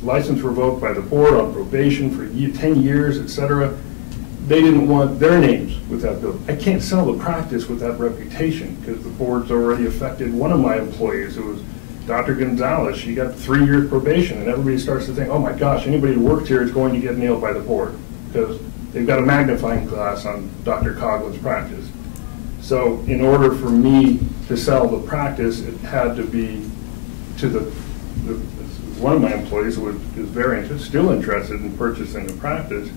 license revoked by the board on probation for 10 years, etc. They didn't want their names with that bill. I can't sell the practice with that reputation because the board's already affected one of my employees who was Dr. Gonzalez. She got 3 years probation, and everybody starts to think, oh my gosh, anybody who worked here is going to get nailed by the board because they've got a magnifying glass on Dr. Coughlin's practice. So in order for me to sell the practice, it had to be to one of my employees who is very interested, still interested in purchasing the practice.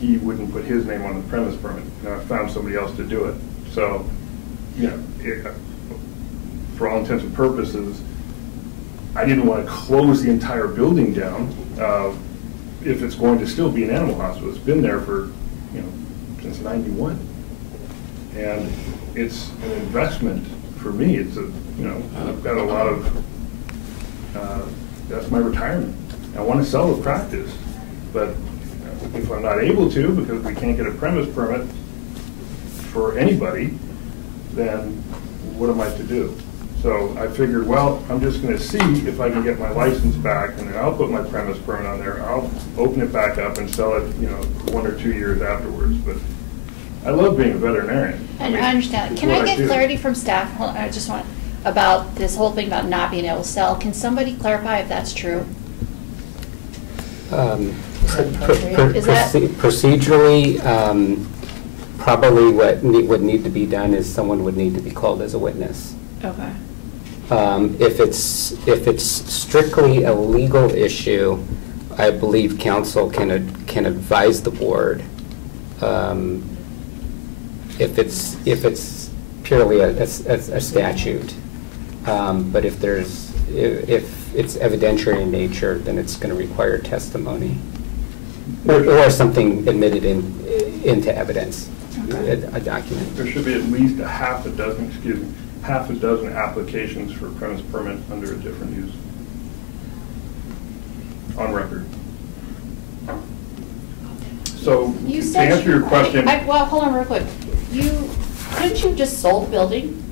He wouldn't put his name on the premise permit. I found somebody else to do it. So, for all intents and purposes, I didn't want to close the entire building down if it's going to still be an animal hospital. It's been there for, since '91. And it's an investment for me. It's I've got a lot of, that's my retirement. I want to sell the practice, but if I'm not able to because we can't get a premise permit for anybody, then what am I to do? So I figured, well, I'm just going to see if I can get my license back, and then I'll put my premise permit on there. I'll open it back up and sell it, 1 or 2 years afterwards. But I love being a veterinarian. And I understand. Can I get clarity from staff? I just want about this whole thing about not being able to sell. Can somebody clarify if that's true? Procedurally, probably what would need to be done is someone would need to be called as a witness. Okay. If it's strictly a legal issue, I believe counsel can advise the board. If it's purely a statute, but if it's evidentiary in nature, then it's going to require testimony or something admitted into evidence, a document. There should be at least half a dozen applications for premise permit under a different use on record. So to answer your question, well, hold on real quick. Couldn't you just sold the building?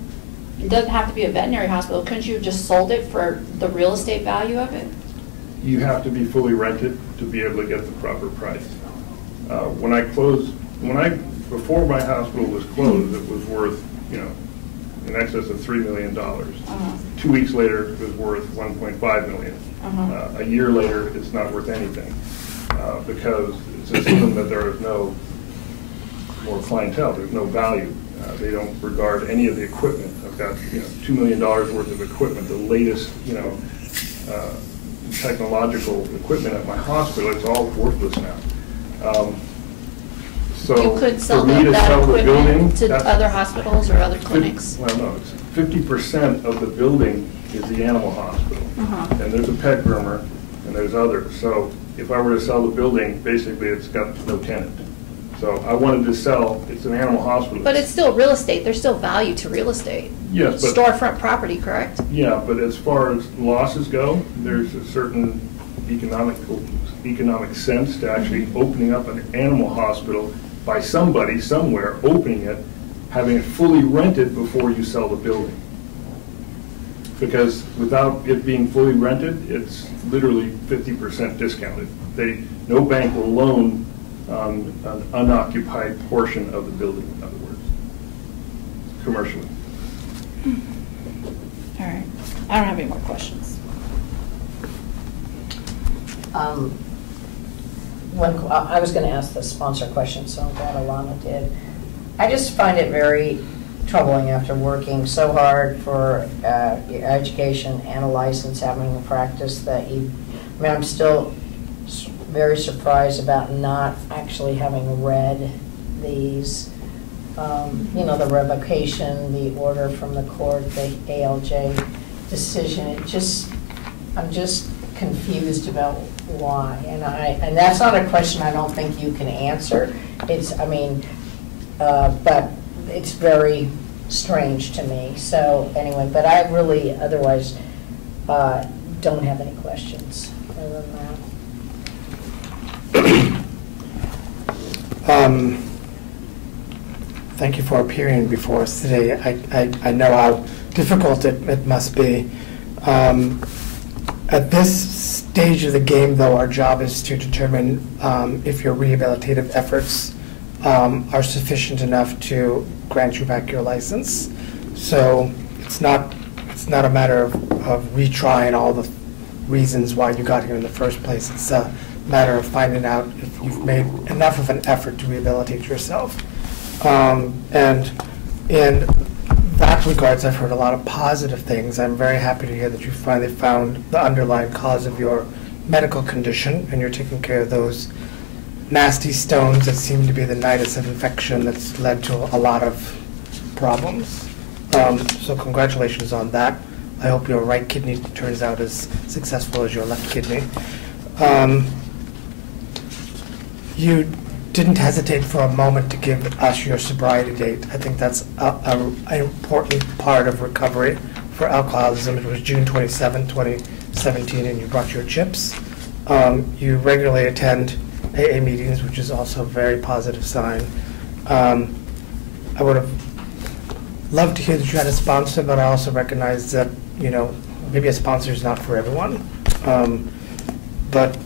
It doesn't have to be a veterinary hospital. Couldn't you have just sold it for the real estate value of it? You have to be fully rented to be able to get the proper price. Before my hospital was closed, it was worth, in excess of $3 million. 2 weeks later, it was worth $1.5 million. A year later, it's not worth anything because it's assumed that there is no more clientele. There's no value. They don't regard any of the equipment. I've got $2 million worth of equipment, the latest technological equipment at my hospital. It's all worthless now. So You could sell for me to that sell the building, equipment to other hospitals or other clinics. Well, no, it's 50% of the building is the animal hospital. And there's a pet groomer and there's others. So if I were to sell the building, basically it's got no tenant. So I wanted to sell, it's an animal hospital. But it's still real estate. There's still value to real estate. Yes, but Storefront property, correct? yeah, but as far as losses go, there's a certain economic sense to actually opening up an animal hospital by somebody somewhere, opening it, having it fully rented before you sell the building. Because without it being fully rented, it's literally 50% discounted. No bank will loan on an unoccupied portion of the building, in other words, commercially. All right. I don't have any more questions. I was going to ask the sponsor question, so I'm glad Alana did. I just find it very troubling after working so hard for your education and a license, having a practice that I'm still very surprised about not actually having read these, the revocation, the order from the court, the ALJ decision. I'm just confused about why, and that's not a question I don't think you can answer. But it's very strange to me. So anyway, but I really otherwise don't have any questions other than that. Thank you for appearing before us today. I know how difficult it must be. At this stage of the game, though, our job is to determine if your rehabilitative efforts are sufficient enough to grant you back your license. So it's not a matter of retrying all the reasons why you got here in the first place. It's a matter of finding out if you've made enough of an effort to rehabilitate yourself. And in that regards, I've heard a lot of positive things. I'm very happy to hear that you finally found the underlying cause of your medical condition and you're taking care of those nasty stones that seem to be the nidus of infection that's led to a lot of problems. So congratulations on that. I hope your right kidney turns out as successful as your left kidney. You didn't hesitate for a moment to give us your sobriety date. I think that's an important part of recovery for alcoholism. It was June 27, 2017, and you brought your chips. You regularly attend AA meetings, which is also a very positive sign. I would have loved to hear that you had a sponsor, but I also recognize that, maybe a sponsor is not for everyone. But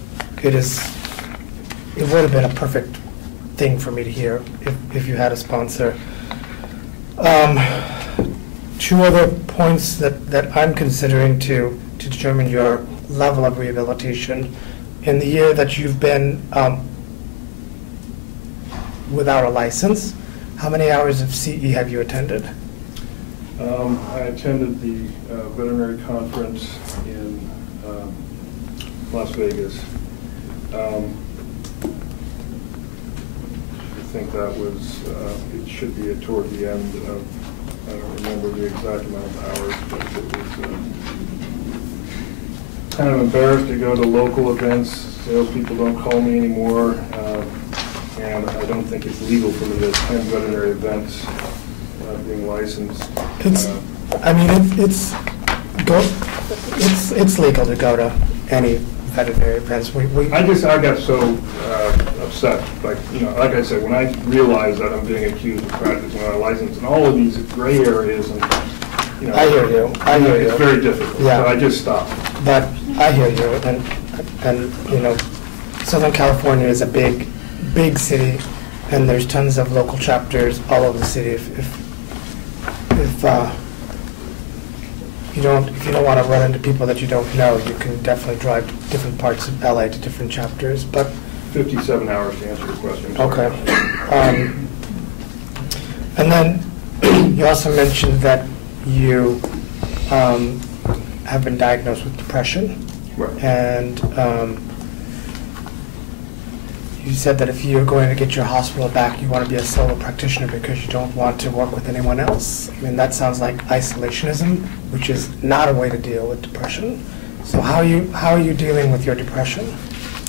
it would have been a perfect thing for me to hear if you had a sponsor. Two other points that I'm considering to determine your level of rehabilitation. In the year that you've been without a license, how many hours of CE have you attended? I attended the veterinary conference in Las Vegas. I think that was, it should be toward the end of, I don't remember the exact amount of hours, but it was kind of embarrassed to go to local events. Salespeople don't call me anymore, and I don't think it's legal for me to attend veterinary events being licensed. It's legal to go to any veterinary events. I got so upset, like I said, when I realized that I'm being accused of practicing without a license and all of these gray areas and you know. I hear you. I hear you. It's very difficult, Yeah. so I just stopped. But I hear you, and, you know, Southern California is a big, big city, and there's tons of local chapters all over the city. If you don't want to run into people that you don't know, you can definitely drive to different parts of LA to different chapters, but. 57 hours to answer your question. Okay. And then you also mentioned that you have been diagnosed with depression. Right. And you said that if you're going to get your hospital back, you want to be a solo practitioner because you don't want to work with anyone else. I mean, that sounds like isolationism, which is not a way to deal with depression. So how are you dealing with your depression?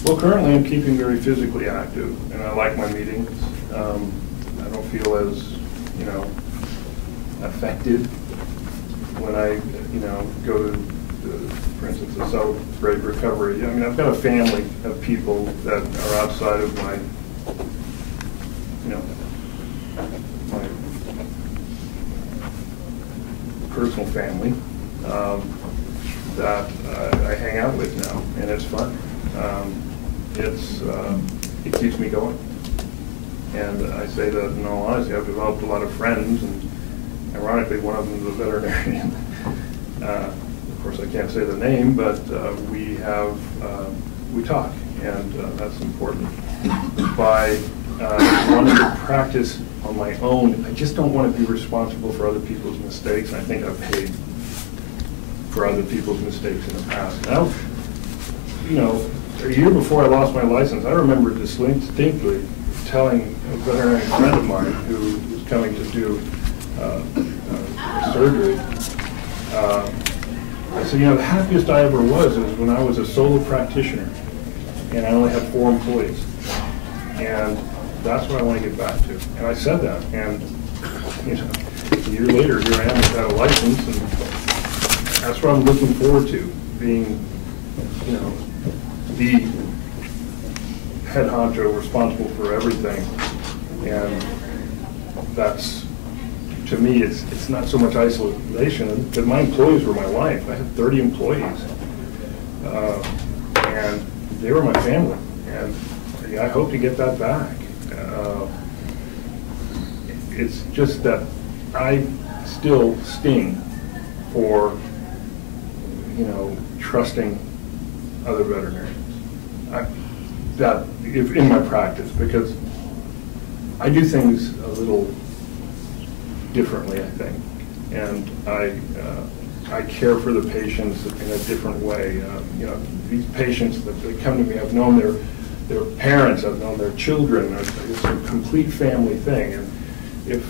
Well, currently I'm keeping very physically active, and I like my meetings. I don't feel as, you know, affected when I, you know, go to, for instance, a Celebrate Recovery. I mean, I've got a family of people that are outside of my, you know, my personal family that I hang out with now, and it's fun. It keeps me going. And I say that in all honesty, I've developed a lot of friends, and ironically, one of them is a veterinarian. Of course, I can't say the name, but we talk, and that's important. By wanting to practice on my own, I just don't want to be responsible for other people's mistakes, and I think I've paid for other people's mistakes in the past. Now, you know, a year before I lost my license, I remember distinctly telling a veterinary friend of mine who was coming to do surgery, I said, you know, the happiest I ever was when I was a solo practitioner, and I only had 4 employees. And that's what I want to get back to. And I said that, and, you know, a year later, here I am without a license, and that's what I'm looking forward to, being, you know, the head honcho responsible for everything. And that's, to me, it's not so much isolation, because my employees were my life. I had 30 employees, and they were my family, and I hope to get that back. It's just that I still sting for, you know, trusting other veterinarians. If in my practice, because I do things a little differently, I think, and I care for the patients in a different way. You know, these patients that they come to me, I've known their parents, I've known their children. It's a complete family thing, and if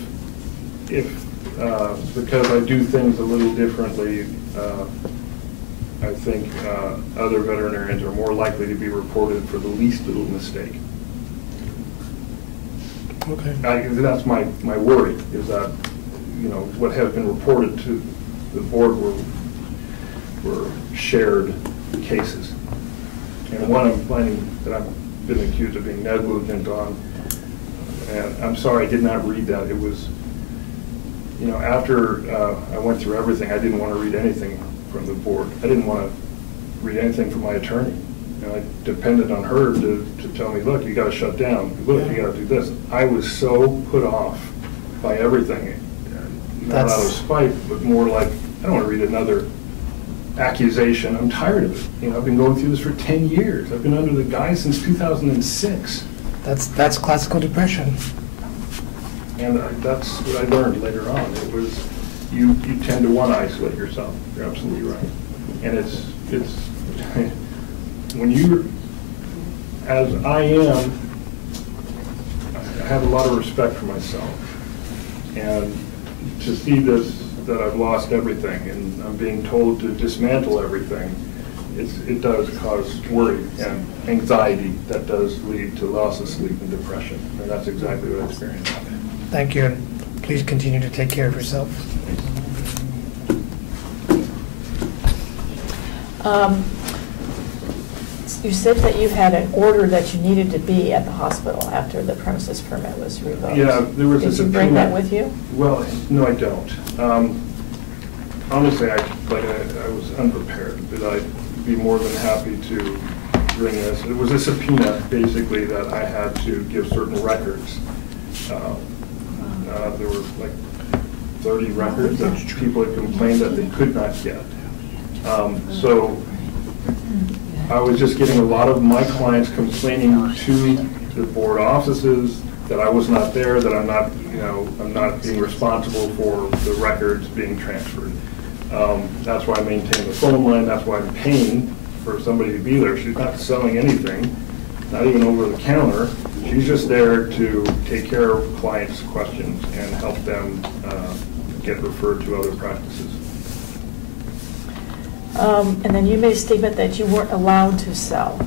because I do things a little differently, I think other veterinarians are more likely to be reported for the least little mistake. Okay. That's my worry, is that, you know, what has been reported to the board were shared cases. And one I'm finding that I've been accused of being negligent on, and I'm sorry I did not read that. It was, you know, after I went through everything, I didn't want to read anything from the board. I didn't want to read anything from my attorney. You know, I depended on her to tell me, look, you got to shut down. Look, you got to do this. I was so put off by everything, not out of spite, but more like, I don't want to read another accusation. I'm tired of it. You know, I've been going through this for 10 years. I've been under the guise since 2006. That's classical depression. And that's what I learned later on. It was, you tend to want to isolate yourself. You're absolutely right. And it's when you're, as I am, I have a lot of respect for myself. And to see this, that I've lost everything and I'm being told to dismantle everything, it does cause worry and anxiety that does lead to loss of sleep and depression. And that's exactly what I experienced. Thank you, and please continue to take care of yourself. You said that you had an order that you needed to be at the hospital after the premises permit was revoked. Yeah, there was a Did you bring that with you? Well, no, I don't. honestly, I was unprepared, but I'd be more than happy to bring this. It was a subpoena, basically, that I had to give certain records. There were like 30 records that people had complained that they could not get. So I was just getting a lot of my clients complaining to the board offices that I was not there, that I'm not, I'm not being responsible for the records being transferred. That's why I maintain the phone line. That's why I'm paying for somebody to be there. She's not selling anything, not even over the counter. She's just there to take care of clients' questions and help them get referred to other practices. And then you made a statement that you weren't allowed to sell.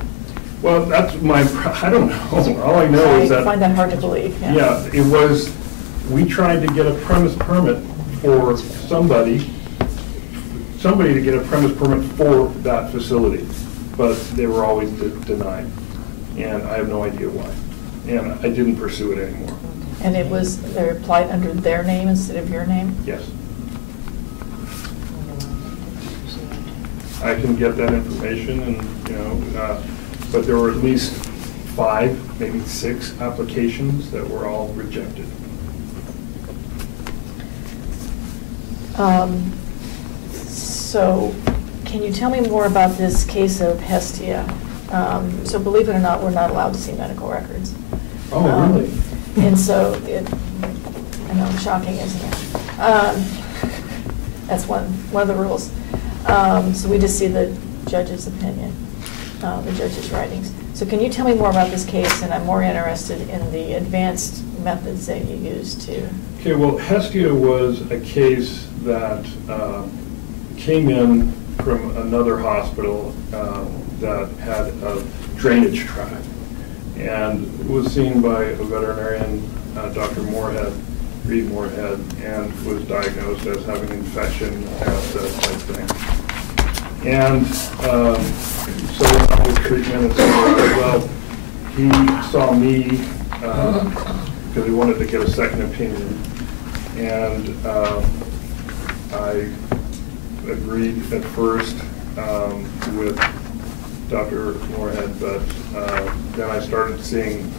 Well, that's I don't know. All I know is that. I find that hard to believe. Yeah, it was, we tried to get a premise permit for somebody to get a premise permit for that facility, but they were always denied. And I have no idea why. And I didn't pursue it anymore. And they applied under their name instead of your name? Yes. I can get that information and, but there were at least 5, maybe 6 applications that were all rejected. So can you tell me more about this case of Hestia? So believe it or not, we're not allowed to see medical records. Oh, really? And so I know, shocking, isn't it? That's one of the rules. So we just see the judge's opinion, the judge's writings. So can you tell me more about this case? And I'm more interested in the advanced methods that you used to. Okay, well, Hestia was a case that came in from another hospital that had a drainage tract, and was seen by a veterinarian, Dr. Reed Moorhead, and was diagnosed as having infection and that type thing. And so with treatment and so well, he saw me because he wanted to get a second opinion, and I agreed at first with Dr. Moorhead, but then I started seeing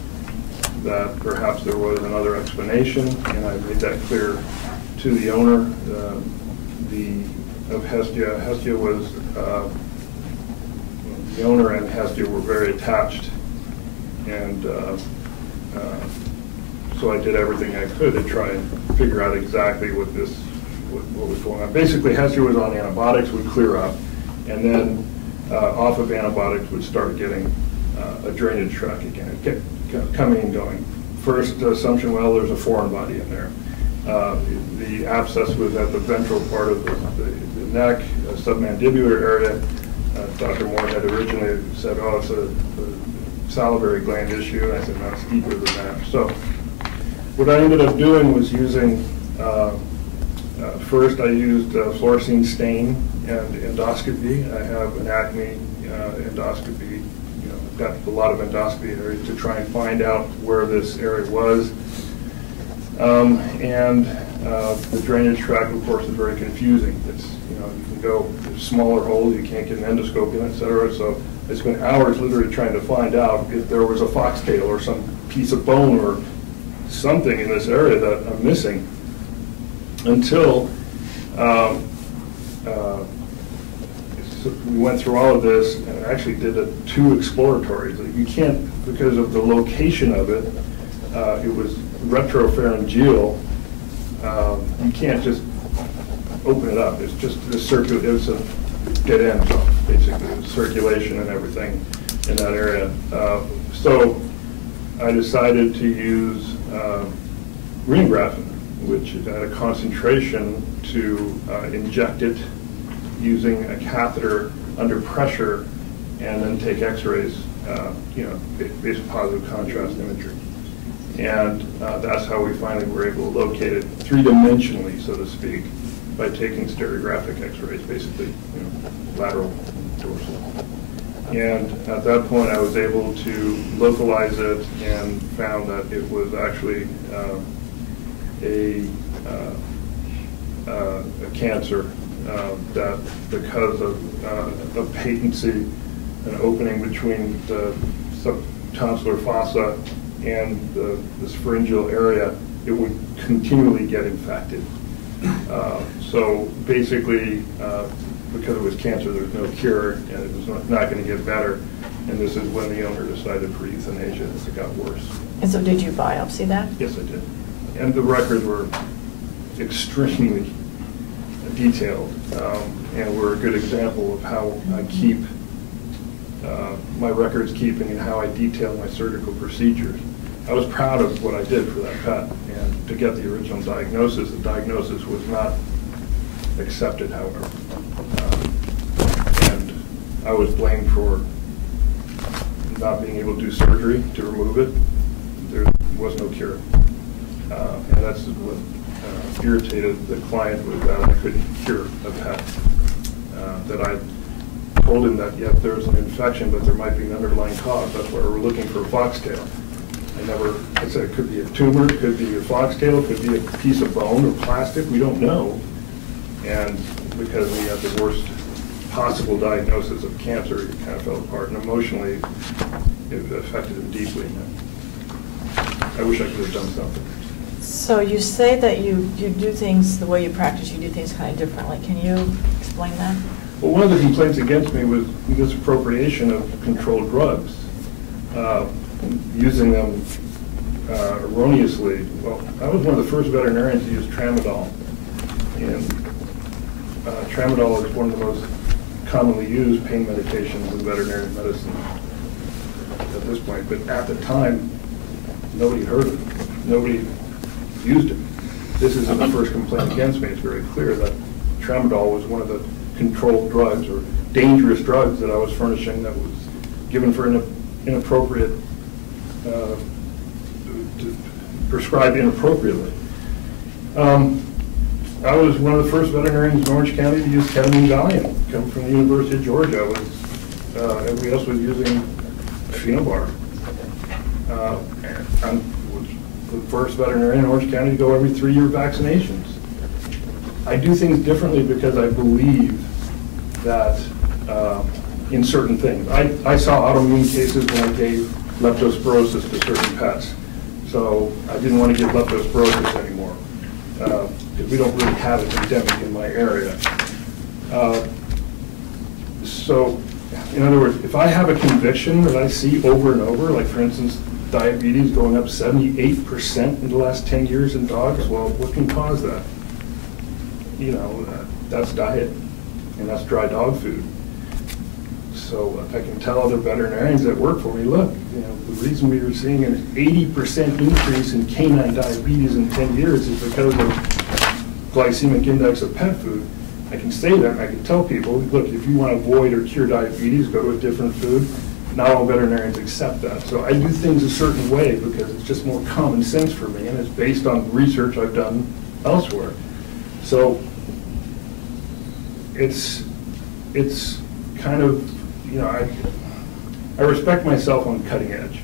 that perhaps there was another explanation, and I made that clear to the owner of Hestia. Hestia was, the owner and Hestia were very attached, and so I did everything I could to try and figure out exactly what was going on. Basically, Hestia was on antibiotics, would clear up, and then off of antibiotics would start getting a drainage tract again, coming and going. First assumption, well, there's a foreign body in there. The abscess was at the ventral part of the neck, submandibular area. Dr. Moore had originally said, oh, it's a salivary gland issue, and I said, no, it's deeper than that. So what I ended up doing was using, first I used fluorescein stain and endoscopy. I have an acne endoscopy. I've got a lot of endoscopy areas to try and find out where this area was. And the drainage tract, of course, is very confusing. It's, you can go, there's smaller holes, you can't get an endoscope in, et cetera. So I spent hours literally trying to find out if there was a foxtail or some piece of bone or something in this area that I'm missing, until we went through all of this and actually did 2 exploratories. You can't, because of the location of it, it was retropharyngeal. You can't just open it up. It's just the it's a dead end zone, basically, the circulation and everything in that area. So I decided to use green graphene, which had a concentration to inject it using a catheter under pressure, and then take X-rays, based on positive contrast imagery. And that's how we finally were able to locate it 3-dimensionally, so to speak, by taking stereographic X-rays, basically, lateral, dorsal. And at that point, I was able to localize it and found that it was actually a cancer that because of patency, an opening between the subtonsillar fossa and this pharyngeal area, it would continually get infected. So basically, because it was cancer, there was no cure, and it was not going to get better. And this is when the owner decided for euthanasia as it got worse. And so did you biopsy that? Yes, I did. And the records were extremely detailed, and were a good example of how I keep my records keeping and how I detail my surgical procedures. I was proud of what I did for that pet, and to get the original diagnosis. The diagnosis was not accepted, however, and I was blamed for not being able to do surgery to remove it. There was no cure, and that's what irritated the client, was that I couldn't cure a pet. That I told him that, yes, there was an infection, but there might be an underlying cause. That's why we're looking for a foxtail. I said it could be a tumor, it could be a foxtail, it could be a piece of bone or plastic, we don't know. And because we had the worst possible diagnosis of cancer, it kind of fell apart. And emotionally, it affected him deeply. I wish I could have done something. So you say that you do things, the way you practice, you do things kind of differently. Can you explain that? Well, one of the complaints against me was misappropriation of controlled drugs, using them erroneously. Well, I was one of the first veterinarians to use tramadol, and tramadol is one of the most commonly used pain medications in veterinary medicine at this point. But at the time, nobody heard of it. Nobody used it. This isn't the first complaint against me. It's very clear that tramadol was one of the controlled drugs or dangerous drugs that I was furnishing that was given for inappropriate, prescribed inappropriately. I was one of the first veterinarians in Orange County to use ketamine Valium, come from the University of Georgia. Everybody else was using phenobar. I was the first veterinarian in Orange County to go every 3-year vaccinations. I do things differently because I believe that in certain things. I saw autoimmune cases when I gave leptospirosis to certain pets. So I didn't want to give leptospirosis anymore because we don't really have it endemic in my area. So in other words, if I have a conviction that I see over and over, like for instance, diabetes going up 78% in the last 10 years in dogs, well, what can cause that? You know, that's diet, and that's dry dog food. So I can tell other veterinarians that work for me, look, you know, the reason we were seeing an 80% increase in canine diabetes in 10 years is because of glycemic index of pet food. I can say that, and I can tell people, look, if you want to avoid or cure diabetes, go to a different food. Not all veterinarians accept that. So I do things a certain way because it's just more common sense for me, and it's based on research I've done elsewhere. So it's kind of, you know, I respect myself on the cutting edge,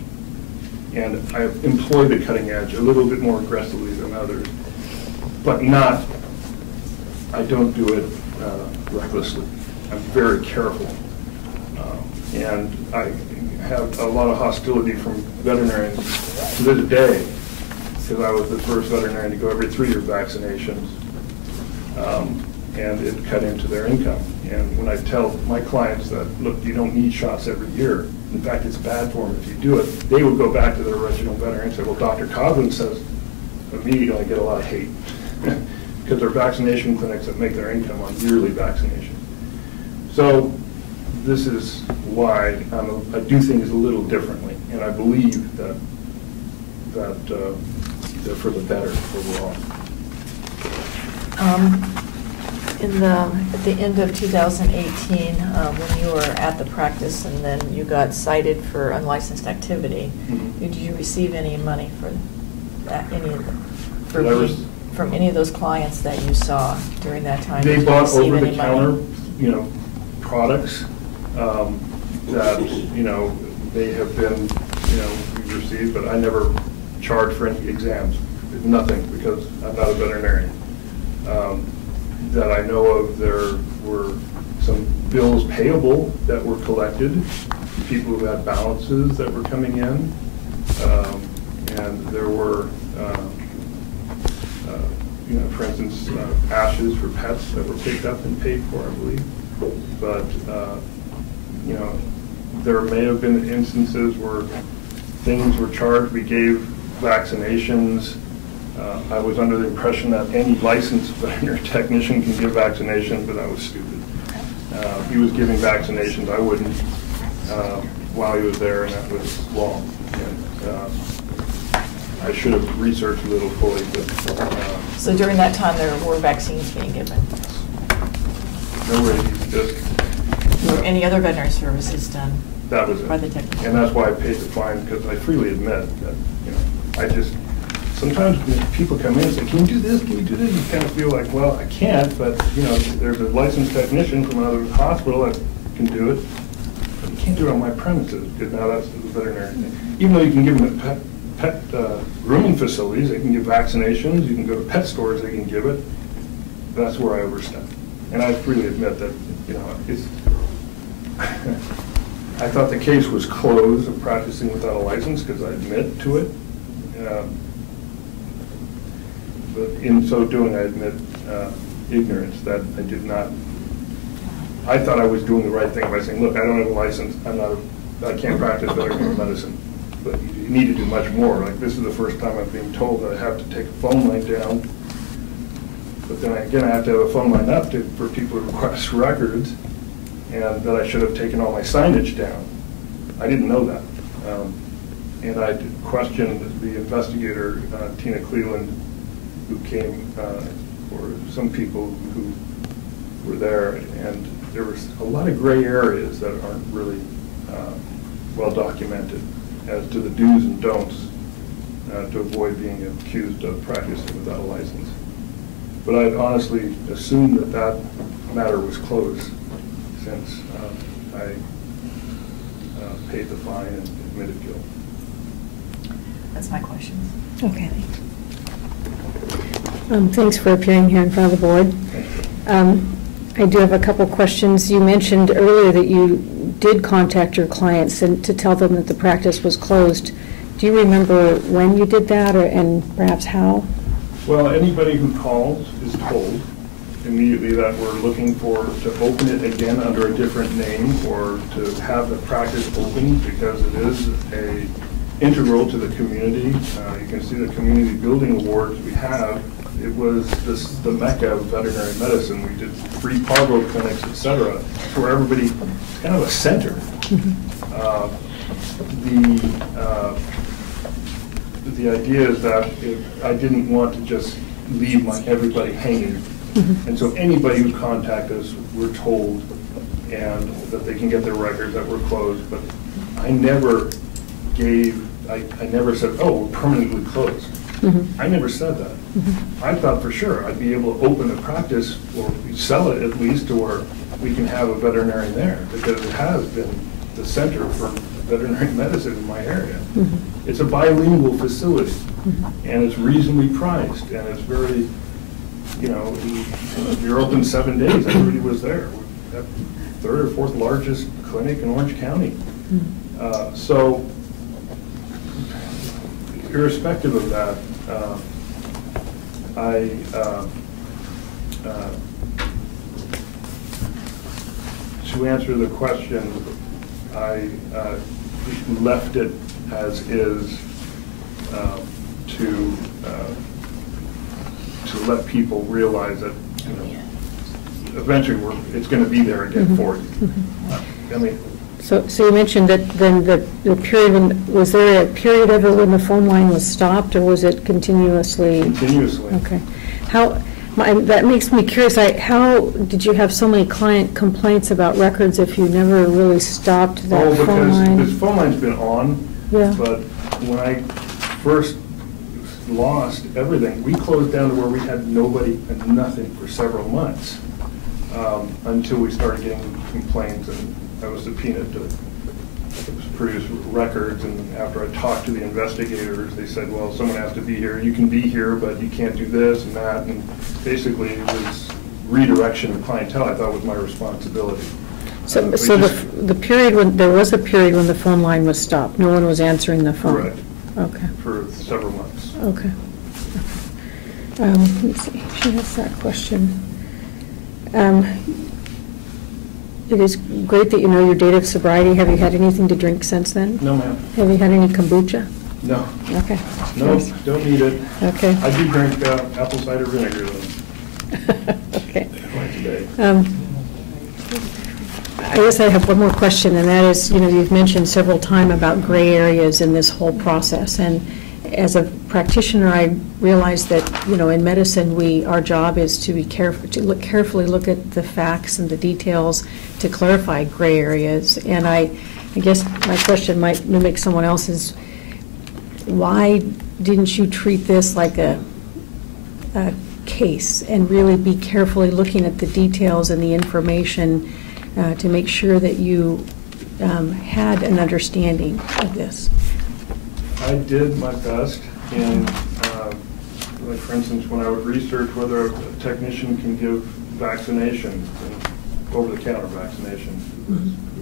and I employ the cutting edge a little bit more aggressively than others, but not, I don't do it recklessly. I'm very careful, and I have a lot of hostility from veterinarians to this day because I was the first veterinarian to go every 3-year vaccinations. And it cut into their income. And when I tell my clients that, look, you don't need shots every year, in fact, it's bad for them if you do it, they would go back to their original veterinarian and say, well, Dr. Coughlin says, immediately I get a lot of hate because they're vaccination clinics that make their income on yearly vaccination. So this is why I do things a little differently, and I believe that they're for the better overall. At the end of 2018, when you were at the practice and then you got cited for unlicensed activity, did you receive any money for that? From any of those clients that you saw during that time? They bought over-the-counter, you know, products that, you know, they have been, you know, we received, but I never charged for any exams. Nothing, because I'm not a veterinarian. that I know of, there were some bills payable that were collected, people who had balances that were coming in, and there were, for instance, ashes for pets that were picked up and paid for, I believe. But, there may have been instances where things were charged. We gave vaccinations. I was under the impression that any licensed veterinary technician can give vaccinations, but that was stupid. He was giving vaccinations. I wouldn't while he was there, and that was wrong. And, I should have researched a little fully. But, So during that time, there were vaccines being given? No rabies, just... Were any other veterinary services done? That was it. By the technician? And that's why I paid the fine, because I freely admit that, I just, sometimes when people come in and say, can you do this, can you do this? You kind of feel like, well, I can't, but, there's a licensed technician from another hospital that can do it. But you can't do it on my premises, because now that's the veterinary thing. Even though you can give them a pet grooming facilities, they can give vaccinations, you can go to pet stores, they can give it. That's where I overstep. And I freely admit that, it's, I thought the case was closed of practicing without a license because I admit to it. But in so doing, I admit ignorance that I did not. I thought I was doing the right thing by saying, look, I don't have a license. I can't practice veterinary medicine. But you need to do much more. Like, this is the first time I'm being told that I have to take a phone line down. But then again, I have to have a phone line up for people who request records, and that I should have taken all my signage down. I didn't know that. And I questioned the investigator, Tina Cleveland, who came, or some people who were there, and there was a lot of gray areas that aren't really well documented as to the do's and don'ts to avoid being accused of practicing without a license. But I'd honestly assumed that that matter was closed since I paid the fine and admitted guilt. That's my question. Okay. Thanks for appearing here in front of the board. I do have a couple questions. You mentioned earlier that you did contact your clients and to tell them that the practice was closed. Do you remember when you did that, and perhaps how? Well, anybody who calls is told immediately that we're looking to open it again under a different name, or to have the practice open, because it is integral to the community. You can see the community building awards we have. It was the mecca of veterinary medicine. We did free parvo clinics, etc., where everybody, it's kind of a center. The idea is that I didn't want to just leave everybody hanging. And so anybody who contacted us, we're told, and that they can get their records that we're closed. But I never I never said, oh, we're permanently closed. I never said that. I thought for sure I'd be able to open a practice, or sell it at least, to where we can have a veterinarian there, because it has been the center for veterinary medicine in my area. It's a bilingual facility, and it's reasonably priced, and it's very, you're open 7 days, everybody was there. We're the third or fourth largest clinic in Orange County. So, irrespective of that, to answer the question, I left it as is to let people realize that eventually it's going to be there again for you. I mean. So you mentioned that then the period, was there a period ever when the phone line was stopped, or was it continuously? Continuously. Okay. That makes me curious. How did you have so many client complaints about records if you never really stopped that phone line? Because this phone line's been on, yeah. But when I first lost everything, we closed down to where we had nobody and nothing for several months, until we started getting complaints, and I was subpoenaed to produce records. And after I talked to the investigators, they said, well, someone has to be here. You can be here, but you can't do this and that. And basically it was redirection of clientele, I thought was my responsibility. So But the period when, there was a period when the phone line was stopped, no one was answering the phone? Correct. Okay, For several months. okay. Let's see, she has that question. It is great that you know your date of sobriety. Have you had anything to drink since then? No, ma'am. Have you had any kombucha? No. Okay. No, Nice. don't need it. Okay. I do drink apple cider vinegar though, Okay. twice a day. I guess I have one more question, and that is, you know, you've mentioned several times about gray areas in this whole process, and as a practitioner, I realize that, you know, in medicine, our job is to be careful, to carefully look at the facts and the details to clarify gray areas. And I guess my question might mimic someone else's. Why didn't you treat this like a case and really be carefully looking at the details and the information to make sure that you had an understanding of this? I did my best, and like for instance, when I would research whether a technician can give vaccinations, over-the-counter vaccinations,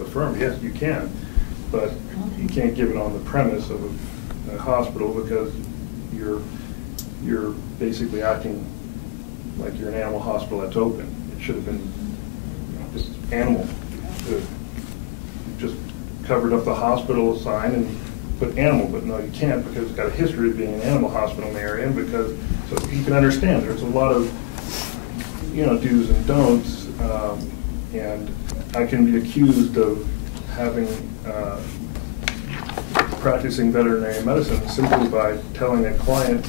affirmed, yes, you can, but you can't give it on the premise of a hospital because you're basically acting like you're an animal hospital that's open. It should have been just animal. Just covered up the hospital sign and put animal, but no, you can't because it's got a history of being an animal hospital in the area, and because, so you can understand, there's a lot of, you know, do's and don'ts, and I can be accused of having, practicing veterinary medicine simply by telling a client,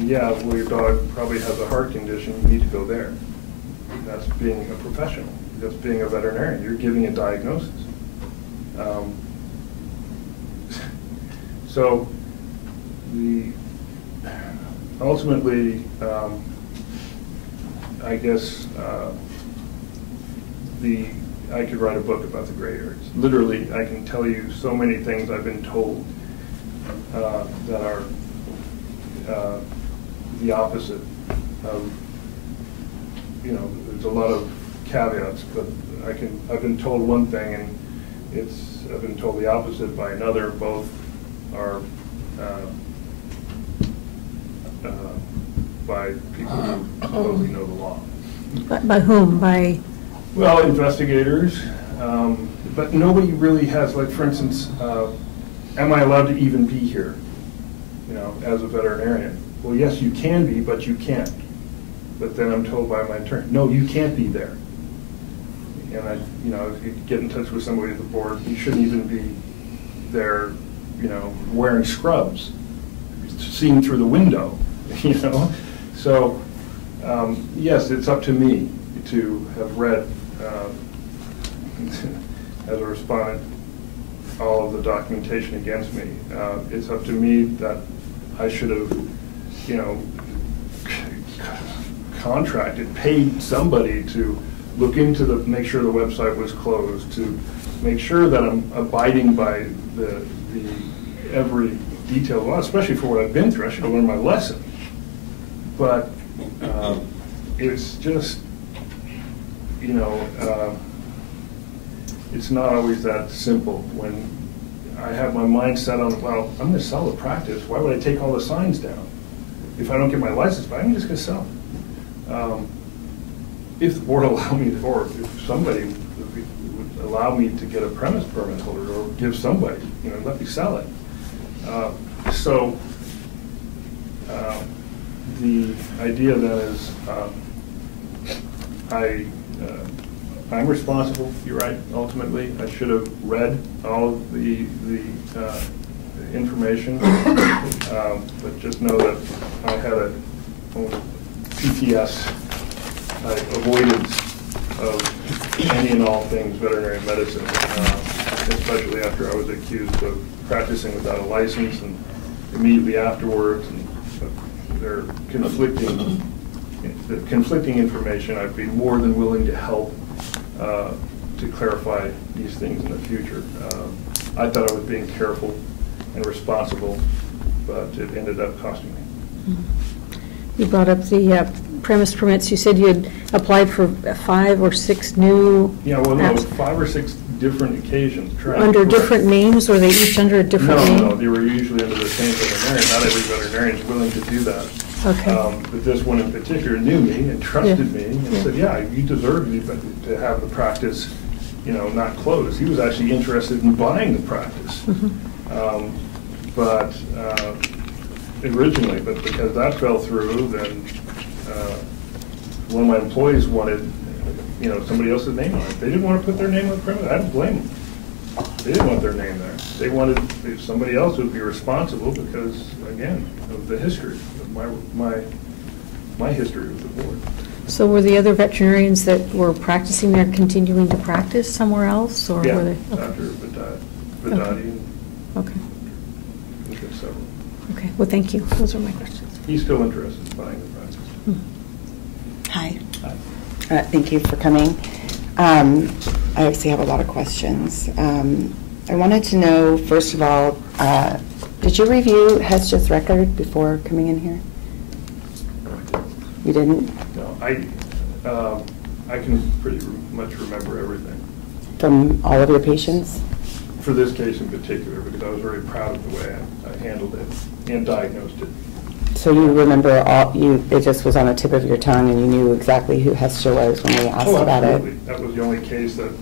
yeah, well, your dog probably has a heart condition, you need to go there. That's being a professional. That's being a veterinarian. You're giving a diagnosis. So ultimately, I guess I could write a book about the gray areas. Literally, I can tell you so many things I've been told that are the opposite of, you know, there's a lot of caveats, but I've been told one thing and I've been told the opposite by another. Both are by people who supposedly know the law. By whom? By? Well, investigators, but nobody really has, like for instance, am I allowed to even be here, you know, as a veterinarian? Well, yes, you can be, but you can't. But then I'm told by my attorney, no, you can't be there. And you know, if you get in touch with somebody at the board, you shouldn't even be there, you know, wearing scrubs, seeing through the window, you know. So, yes, it's up to me to have read, as a respondent, all of the documentation against me. It's up to me that I should have, you know, contracted, paid somebody to look into make sure the website was closed, to make sure that I'm abiding by the every detail, well, especially for what I've been through. I should have learned my lesson. But it's just, you know, it's not always that simple. When I have my mind set on, well, I'm going to sell the practice, why would I take all the signs down? If I don't get my license back, I'm just going to sell it. If the board allowed me, or if somebody would allow me to get a premise permit holder, or give somebody, you know, let me sell it. So the idea then is I'm responsible, you're right, ultimately. I should have read all of the information, but just know that I had a PTS avoidance of any and all things veterinary medicine, especially after I was accused of practicing without a license and immediately afterwards, and they're conflicting information. I'd be more than willing to help to clarify these things in the future. I thought I was being careful and responsible, but it ended up costing me. You brought up the off-premise permits, you said you had applied for 5 or 6 new Yeah, well, no, apps? 5 or 6 different occasions. Under different names, or they each under a different name? No, they were usually under the same veterinarian. Not every veterinarian is willing to do that. Okay. But this one in particular knew me and trusted me and Yeah. said, yeah, you deserve to have the practice, not closed. He was actually interested in buying the practice. But originally, but because that fell through, then one of my employees wanted, somebody else's name on it. They didn't want to put their name on the premise. I don't blame them. They didn't want their name there. They wanted somebody else who would be responsible because, again, of the history, of my history with the board. So were the other veterinarians that were practicing there continuing to practice somewhere else, or Yeah, were they? Dr. Vidadi, Okay. and several. Okay, well, thank you. Those are my questions. He's still interested in buying the practice. Hi. Thank you for coming. I obviously have a lot of questions. I wanted to know, first of all, did you review Hest's record before coming in here? You didn't? No, I can pretty much remember everything. From all of your patients? For this case in particular, because I was very proud of the way I handled it and diagnosed it. So you remember it just was on the tip of your tongue and you knew exactly who Hester was when we asked about it? Absolutely. That was the only case that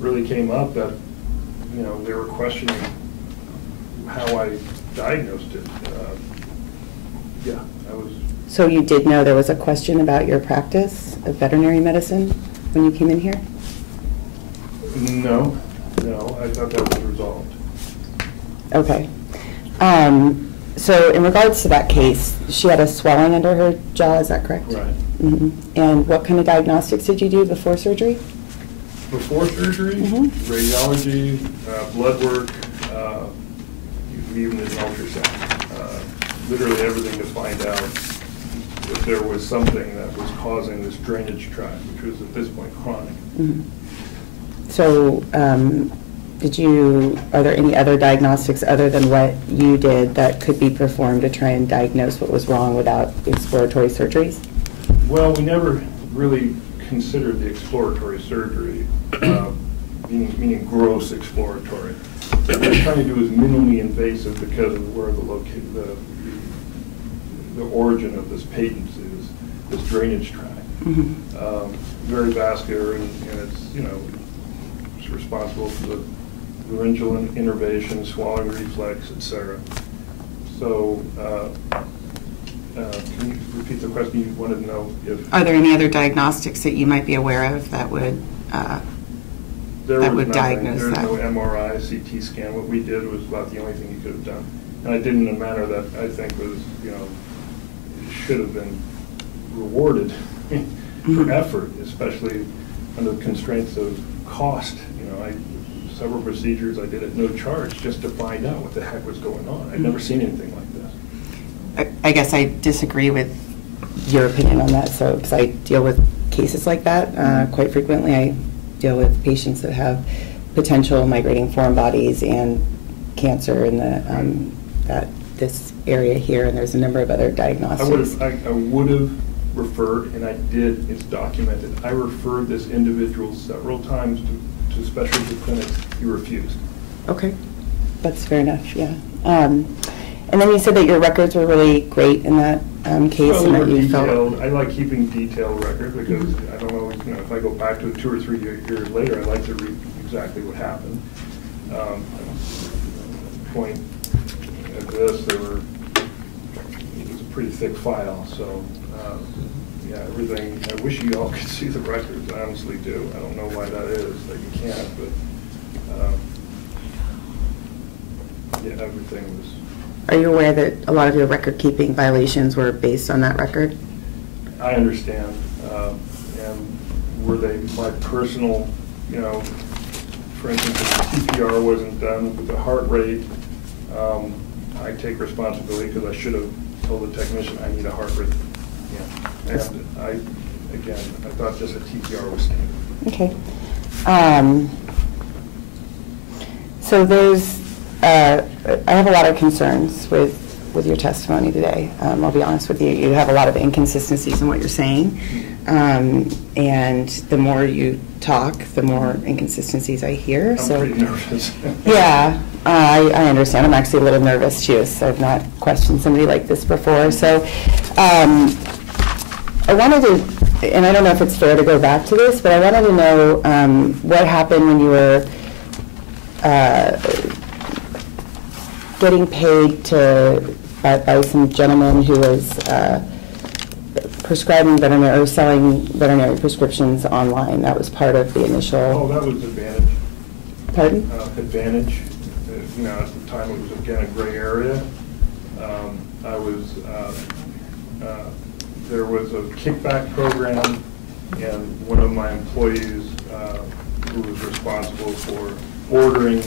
really came up that, they were questioning how I diagnosed it. Yeah, I was. So you did know there was a question about your practice of veterinary medicine when you came in here? No, I thought that was resolved. Okay. So in regards to that case, she had a swelling under her jaw, is that correct? Right. Mm-hmm. And what kind of diagnostics did you do before surgery? Before surgery, radiology, blood work, even an ultrasound. Literally everything to find out if there was something that was causing this drainage tract, which was at this point chronic. Mm-hmm. So are there any other diagnostics other than what you did that could be performed to try and diagnose what was wrong without exploratory surgeries? Well, we never really considered the exploratory surgery, meaning gross exploratory. What we're trying to do is minimally invasive because of where the origin of this patent is, this drainage tract. Mm-hmm. Very vascular, and it's, it's responsible for the laryngeal innervation, swallowing reflex, etc. So, can you repeat the question? You wanted to know if... Are there any other diagnostics that you might be aware of that would diagnose that? There was no MRI, CT scan. What we did was about the only thing you could have done. And I did it in a manner that I think was, should have been rewarded for effort, especially under the constraints of cost. Several procedures I did at no charge just to find out what the heck was going on. I'd never seen anything like this. I guess I disagree with your opinion on that. So, because I deal with cases like that quite frequently. I deal with patients that have potential migrating foreign bodies and cancer in this area here, and there's a number of other diagnostics. I would have referred, and I did. It's documented. I referred this individual several times to specialty clinics. He refused. Okay, that's fair enough. Yeah. And then you said that your records were really great in that case. Well, and they were that you detailed. felt... I like keeping detailed record because I don't always, if I go back to it 2 or 3 years later, I like to read exactly what happened. Point at this, it was a pretty thick file, so yeah, everything. I wish you all could see the records. I honestly do. I don't know why that is that you can't, but yeah, everything was. Are you aware that a lot of your record-keeping violations were based on that record? I understand. And were they my personal, for instance, if the CPR wasn't done with the heart rate, I take responsibility because I should have told the technician I need a heart rate. Yeah. And I thought just a TPR was standard. Okay. So there's, I have a lot of concerns with with your testimony today. I'll be honest with you. You have a lot of inconsistencies in what you're saying. And the more you talk, the more inconsistencies I hear. I'm pretty nervous. Yeah, I understand. I'm actually a little nervous too, so I've not questioned somebody like this before. So I wanted to, and I don't know if it's fair to go back to this, but I wanted to know what happened when you were getting paid by some gentleman who was prescribing veterinary or selling veterinary prescriptions online. That was part of the initial. Oh, that was Advantage. Pardon? Advantage. You know, at the time it was again a gray area. There was a kickback program, and one of my employees who was responsible for ordering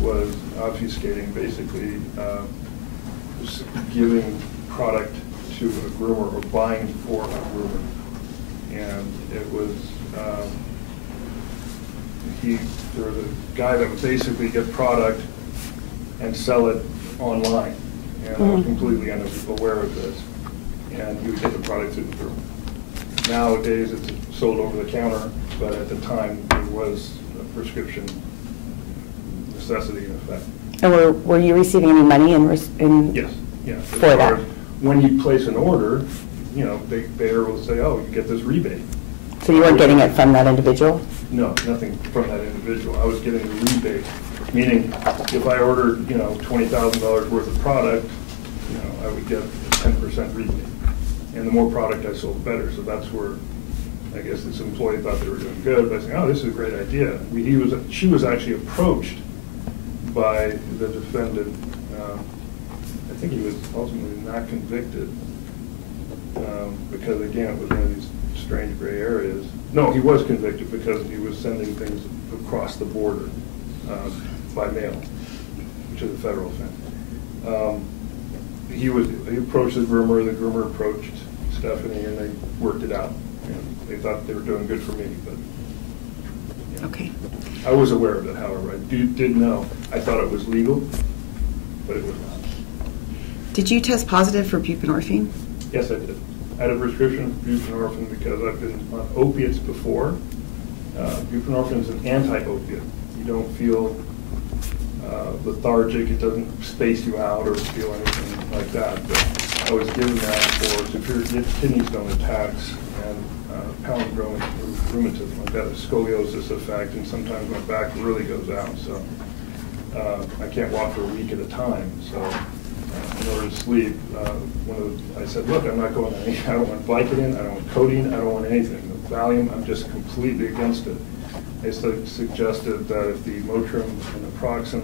was obfuscating, basically giving product to a groomer or buying for a groomer. And it was, there was a guy that would basically get product and sell it online. And I was completely unaware of this. And he would get the product through the groomer. Nowadays it's sold over the counter, but at the time there was a prescription necessity in effect. And were you receiving any money Yes, yeah. For that? When you place an order, you know, they are able to say, oh, you get this rebate. So you weren't getting it from that individual? No, nothing from that individual. I was getting the rebate, meaning if I ordered, you know, $20,000 worth of product, you know, I would get a 10% rebate. And the more product I sold, the better. So that's where I guess this employee thought they were doing good by saying, oh, this is a great idea. She was actually approached by the defendant. I think he was ultimately not convicted because, again, it was one of these strange gray areas. No, he was convicted because he was sending things across the border by mail, which is a federal offense. He approached the groomer approached Stephanie, and they worked it out. And they thought they were doing good for me, but yeah. Okay. I was aware of it, however. I did know. I thought it was legal, but it was not. Did you test positive for buprenorphine? Yes, I did. I had a prescription of buprenorphine because I've been on opiates before. Buprenorphine is an anti-opiate. You don't feel lethargic. It doesn't space you out or feel anything like that. But I was given that for severe kidney stone attacks and palindromic rheumatism. I've got a scoliosis effect, and sometimes my back really goes out. So I can't walk for a week at a time. So in order to sleep, I said, look, I'm not going on any, I don't want Vicodin, I don't want codeine, I don't want anything. The Valium, I'm just completely against it. They suggested that if the Motrin and the Naproxen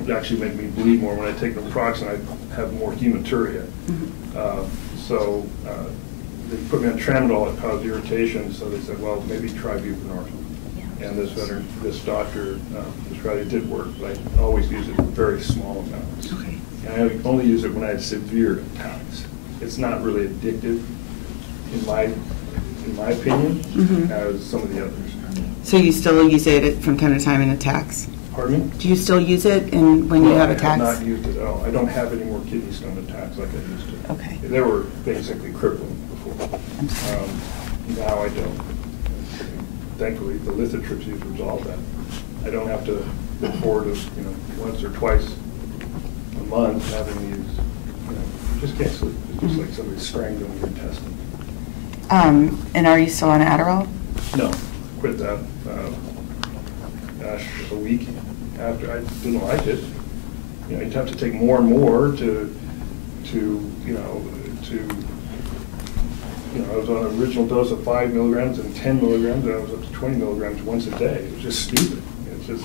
would actually make me bleed more. When I take Naproxen, I have more hematuria. So they put me on tramadol, it caused irritation, so they said, well, maybe try buprenorphine. Yeah. And this doctor described it did work, but I always use it in very small amounts. Okay. And I only use it when I have severe attacks. It's not really addictive, in my opinion, as some of the others. So you still use it from time to time in attacks? Pardon me? Do you still use it when you have attacks? I have not used it at all. I don't have any more kidney stone attacks like I used to. Okay. They were basically crippling before. I'm sorry. Now I don't. Thankfully, the lithotripsy has resolved that. I don't have to look forward to, once or twice a month having these, you just can't sleep. It's just like somebody strangling your intestines. And are you still on Adderall? No, quit that, a week after. I didn't like it. You'd have to take more and more I was on an original dose of 5 milligrams and 10 milligrams, and I was up to 20 milligrams once a day. It was just stupid. It's just,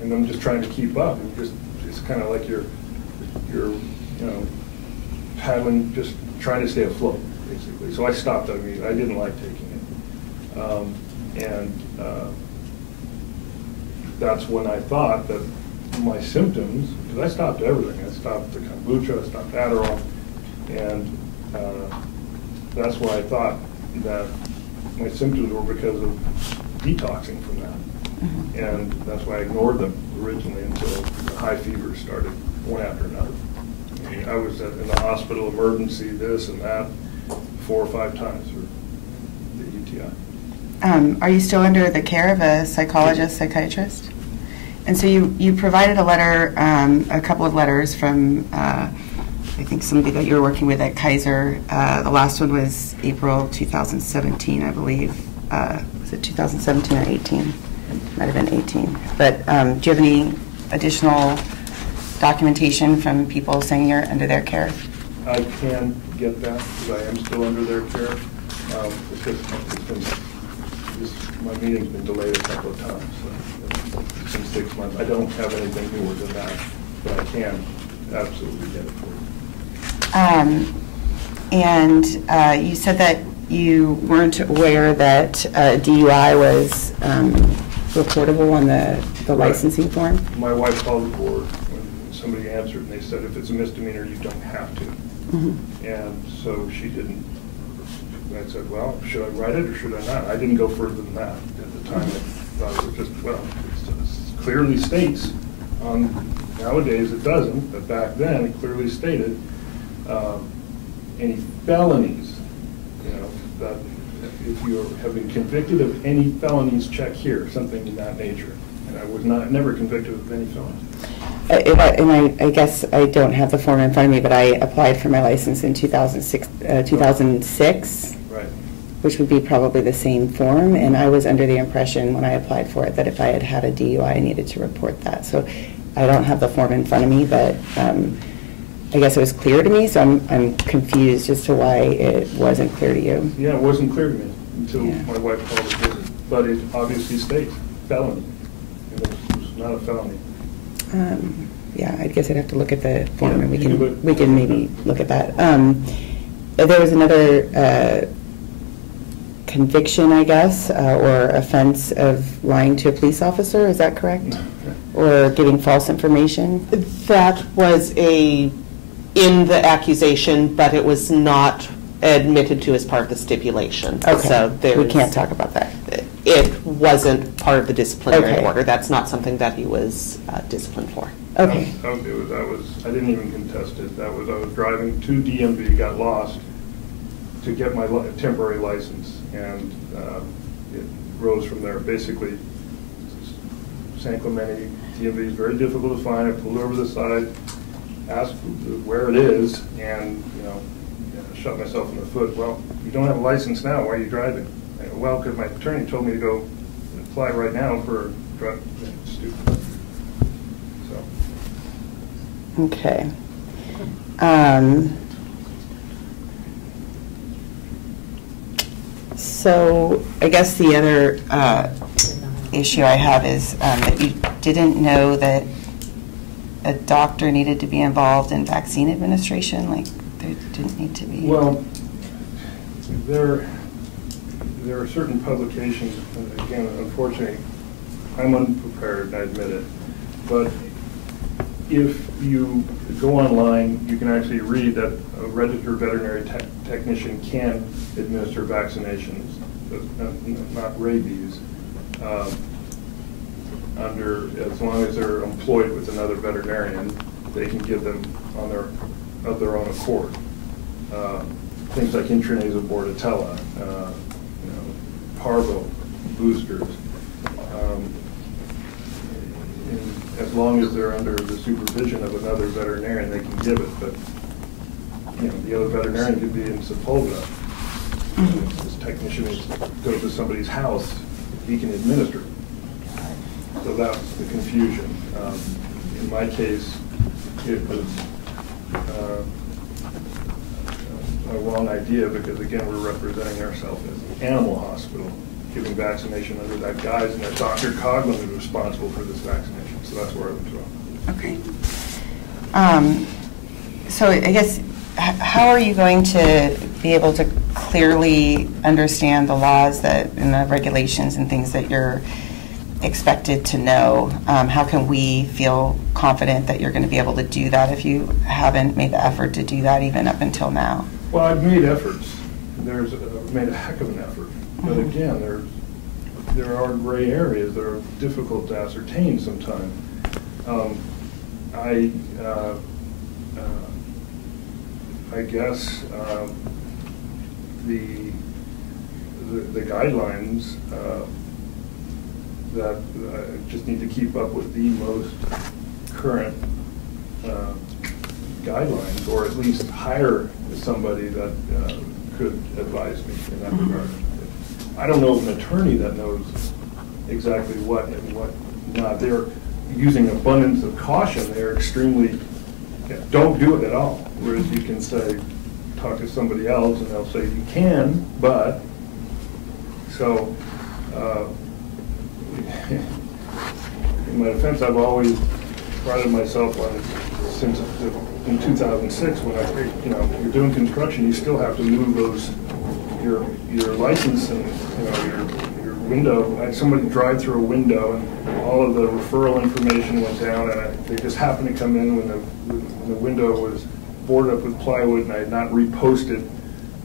and I'm just trying to keep up. And it's kind of like you're paddling, just trying to stay afloat, basically. So I stopped. I didn't like taking it. That's when I thought that my symptoms, because I stopped everything. I stopped the kombucha, I stopped Adderall, and that's why I thought that my symptoms were because of detoxing from that. And that's why I ignored them originally until the high fever started, one after another. I mean, I was in the hospital, emergency, this and that, 4 or 5 times for the UTI. Are you still under the care of a psychologist, psychiatrist? And so you provided a letter, a couple of letters from, I think somebody that you were working with at Kaiser. The last one was April 2017, I believe. Was it 2017 or 18? Might have been 18. But do you have any additional documentation from people saying you're under their care? I can get that because I am still under their care. My meeting's been delayed a couple of times. So it's been 6 months. I don't have anything newer than that, but I can absolutely get it for you. And you said that you weren't aware that DUI was reportable on the licensing form? My wife called the board when somebody answered, and they said if it's a misdemeanor, you don't have to. Mm-hmm. And so she didn't. I said, well, should I write it or should I not? I didn't go further than that. At the time, I thought it was just, well, it clearly states. Nowadays, it doesn't, but back then, it clearly stated any felonies, that if you have been convicted of any felonies, check here, something in that nature. And I was never convicted of any felonies. And I guess I don't have the form in front of me, but I applied for my license in 2006, right. Which would be probably the same form. And I was under the impression when I applied for it that if I had had a DUI, I needed to report that. So I don't have the form in front of me, but I guess it was clear to me. So I'm confused as to why it wasn't clear to you. Yeah, it wasn't clear to me until my wife called the board. But it obviously states felony. And it was not a felony. Yeah, I guess I'd have to look at the form, and we can maybe look at that. There was another conviction, I guess, or offense of lying to a police officer. Is that correct? Or giving false information? That was in the accusation, but it was not admitted to as part of the stipulation. Okay, so we can't talk about that. It wasn't part of the disciplinary order. That's not something that he was disciplined for. Okay. I didn't even contest it. I was driving to DMV, got lost to get my temporary license, and it rose from there. Basically, San Clemente, DMV is very difficult to find. I pulled over the side, asked where it is, and shot myself in the foot. Well, you don't have a license now. Why are you driving? Well, because my attorney told me to go apply right now for drug. Stupid. So. Okay. So I guess the other issue I have is that you didn't know that a doctor needed to be involved in vaccine administration, like there didn't need to be. Well, there are certain publications, and again, unfortunately, I'm unprepared, I admit it, but if you go online, you can actually read that a registered veterinary technician can administer vaccinations, but not rabies, as long as they're employed with another veterinarian, they can give them of their own accord. Things like intranasal bordetella, parvo boosters. As long as they're under the supervision of another veterinarian, they can give it. But the other veterinarian could be in Sepulveda. This technician goes to somebody's house, he can administer it. So that's the confusion. In my case, it was a wrong idea because, again, we're representing ourselves as an animal hospital, giving vaccination under that guise, and that Dr. Coughlin is responsible for this vaccination. So that's where I was wrong. Okay. So I guess, how are you going to be able to clearly understand the laws and the regulations and things that you're expected to know? How can we feel confident that you're going to be able to do that if you haven't made the effort to do that even up until now? Well, I've made efforts. I've made a heck of an effort. But again, there are gray areas that are difficult to ascertain sometimes. I guess the guidelines that I just need to keep up with the most current guidelines, or at least hire somebody that could advise me in that regard. I don't know of an attorney that knows exactly what and what not. They're using abundance of caution. They're extremely, don't do it at all. Whereas you can say, talk to somebody else and they'll say you can, but, so, in my defense, I've always prided myself on, since in 2006, when you're doing construction, you still have to move those, your license and, your window. I had somebody drive through a window and all of the referral information went down, and they just happened to come in when the window was boarded up with plywood, and I had not reposted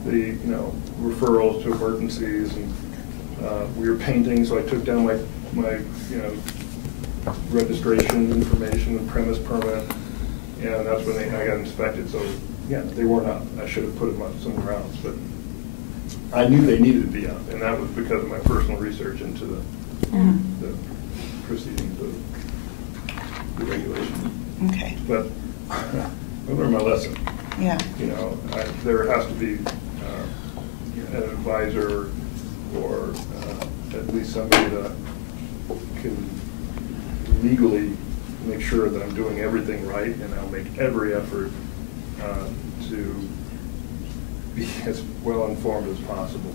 the, referrals to emergencies, and we were painting, so I took down my registration information and premise permit, and that's when I got inspected. So yeah, they weren't up. I should have put them up somewhere else, but I knew they needed to be up, and that was because of my personal research into the proceedings of the regulation. Okay. But I learned my lesson. Yeah. There has to be an advisor, or at least somebody that can legally make sure that I'm doing everything right, and I'll make every effort to be as well informed as possible.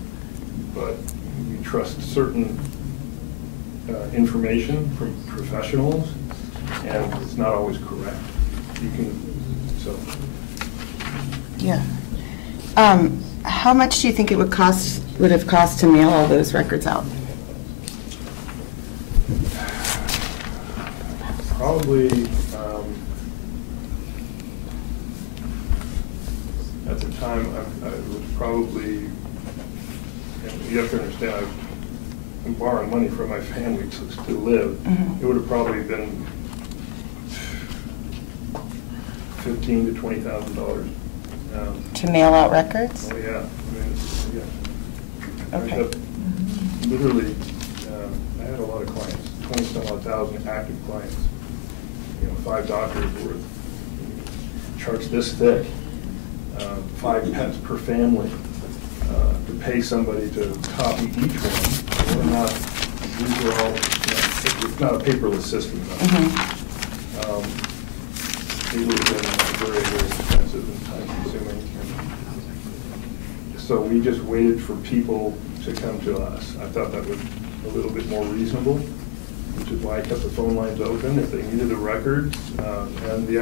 But we trust certain information from professionals, and it's not always correct. Yeah. How much do you think it would have cost to mail all those records out? Probably, at the time, I was probably, and you have to understand, I'm borrowing money from my family to live. Mm-hmm. It would have probably been $15,000 to $20,000. To mail out records? Oh, yeah. Yeah. Okay. Literally, I had a lot of clients, 20-some-odd thousand active clients. 5 doctors worth, charts this thick, 5 pets per family, to pay somebody to copy each one. We're not, these are all, it's not a paperless system. It would have been very, very expensive and time-consuming. So we just waited for people to come to us. I thought that was a little bit more reasonable, which is why I kept the phone lines open. If they needed the records, and they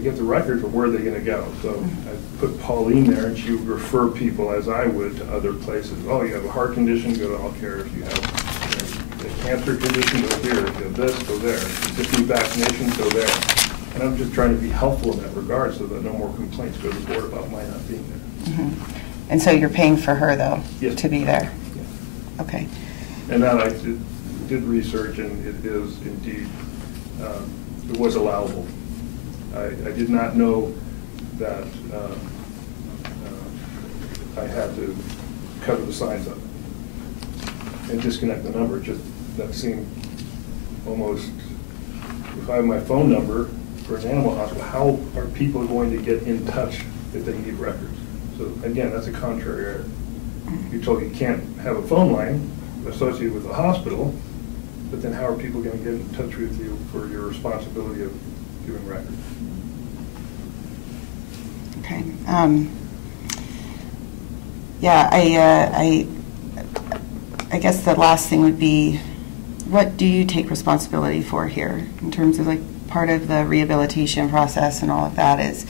get the records, but where are they going to go? So I put Pauline there, and she would refer people, as I would, to other places. Oh, you have a heart condition, go to All Care. If you have a cancer condition, go here. If you have this, go there. If you need vaccinations, go there. And I'm just trying to be helpful in that regard so that no more complaints go to the board about my not being there. Mm-hmm. And so you're paying for her, though, yes, to be there? Yes. Okay. And that I did research, and it is indeed, it was allowable. I did not know that I had to cover the signs up and disconnect the number. Just that seemed almost, if I have my phone number for an animal hospital, how are people going to get in touch if they need records? So again, that's a contrary error. You're told you can't have a phone line associated with a hospital, but then how are people going to get in touch with you for your responsibility of giving records? Okay. Yeah, I guess the last thing would be, what do you take responsibility for here in terms of, like, part of the rehabilitation process and all of that is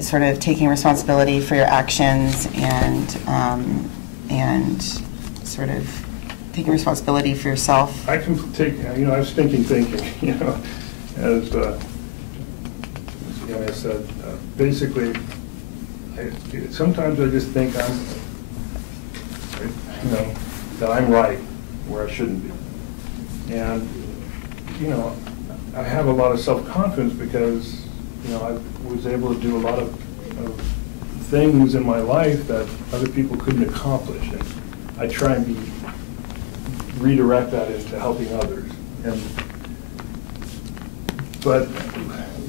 sort of taking responsibility for your actions and sort of taking responsibility for yourself? I can take, I was thinking, as I said, basically, sometimes I just think that I'm right where I shouldn't be. And, I have a lot of self-confidence because, I was able to do a lot of of things in my life that other people couldn't accomplish. And I try and redirect that into helping others. But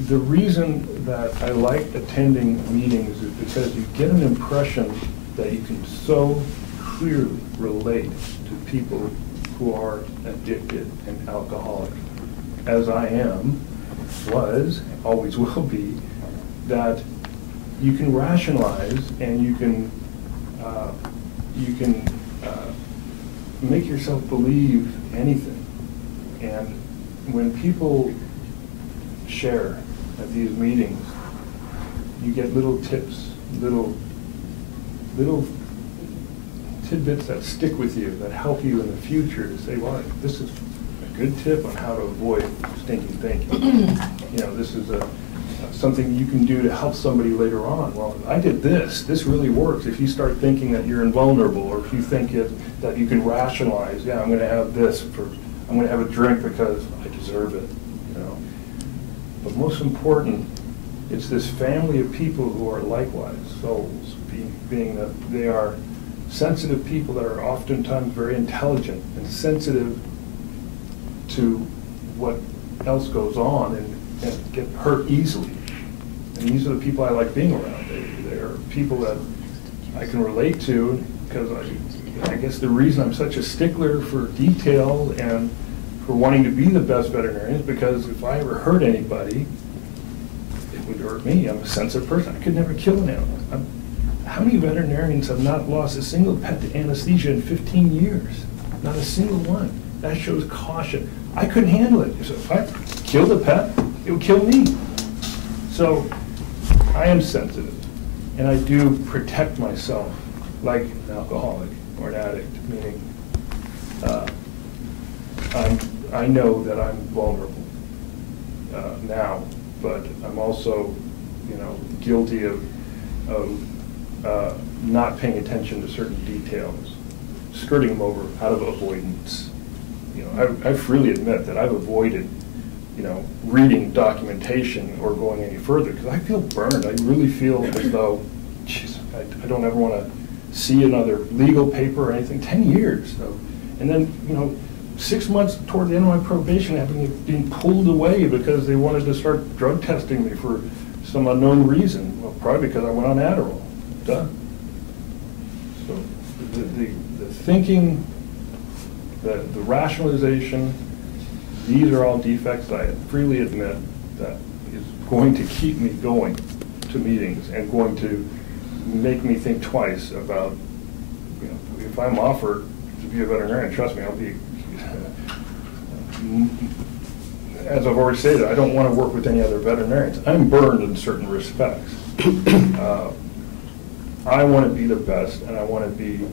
the reason that I like attending meetings is because you get an impression that you can so clearly relate to people who are addicted and alcoholic, as I am, was, always will be, that you can rationalize and you can make yourself believe anything. And when people share at these meetings, you get little tips, little tidbits that stick with you, that help you in the future to say, well, this is a good tip on how to avoid stinking thinking. You know, this is something you can do to help somebody later on. Well, I did this. This really works. If you start thinking that you're invulnerable, or if you think that you can rationalize, yeah, I'm going to have this, I'm going to have a drink because I deserve it. You know. But most important, it's this family of people who are likewise souls, being that they are sensitive people that are oftentimes very intelligent and sensitive to what else goes on and get hurt easily. And these are the people I like being around. They are people that I can relate to, because I guess the reason I'm such a stickler for detail and for wanting to be the best veterinarian is because if I ever hurt anybody, it would hurt me. I'm a sensitive person. I could never kill an animal. How many veterinarians have not lost a single pet to anesthesia in 15 years? Not a single one. That shows caution. I couldn't handle it. So if I killed a pet, it would kill me. So I am sensitive, and I do protect myself like an alcoholic or an addict, meaning I know that I'm vulnerable now, but I'm also, you know, guilty of not paying attention to certain details, skirting them over out of avoidance. You know, I freely admit that I've avoided, you know, reading documentation or going any further because I feel burned. I really feel as though, geez, I don't ever want to see another legal paper or anything. 10 years, and then, you know, 6 months toward the end of my probation, having been pulled away because they wanted to start drug testing me for some unknown reason. Well, probably because I went on Adderall. Done. So the thinking, the rationalization, these are all defects I freely admit that is going to keep me going to meetings and going to make me think twice about, you know, if I'm offered to be a veterinarian, trust me, I'll be, as I've already stated, I don't want to work with any other veterinarians. I'm burned in certain respects. I want to be the best, and I want to be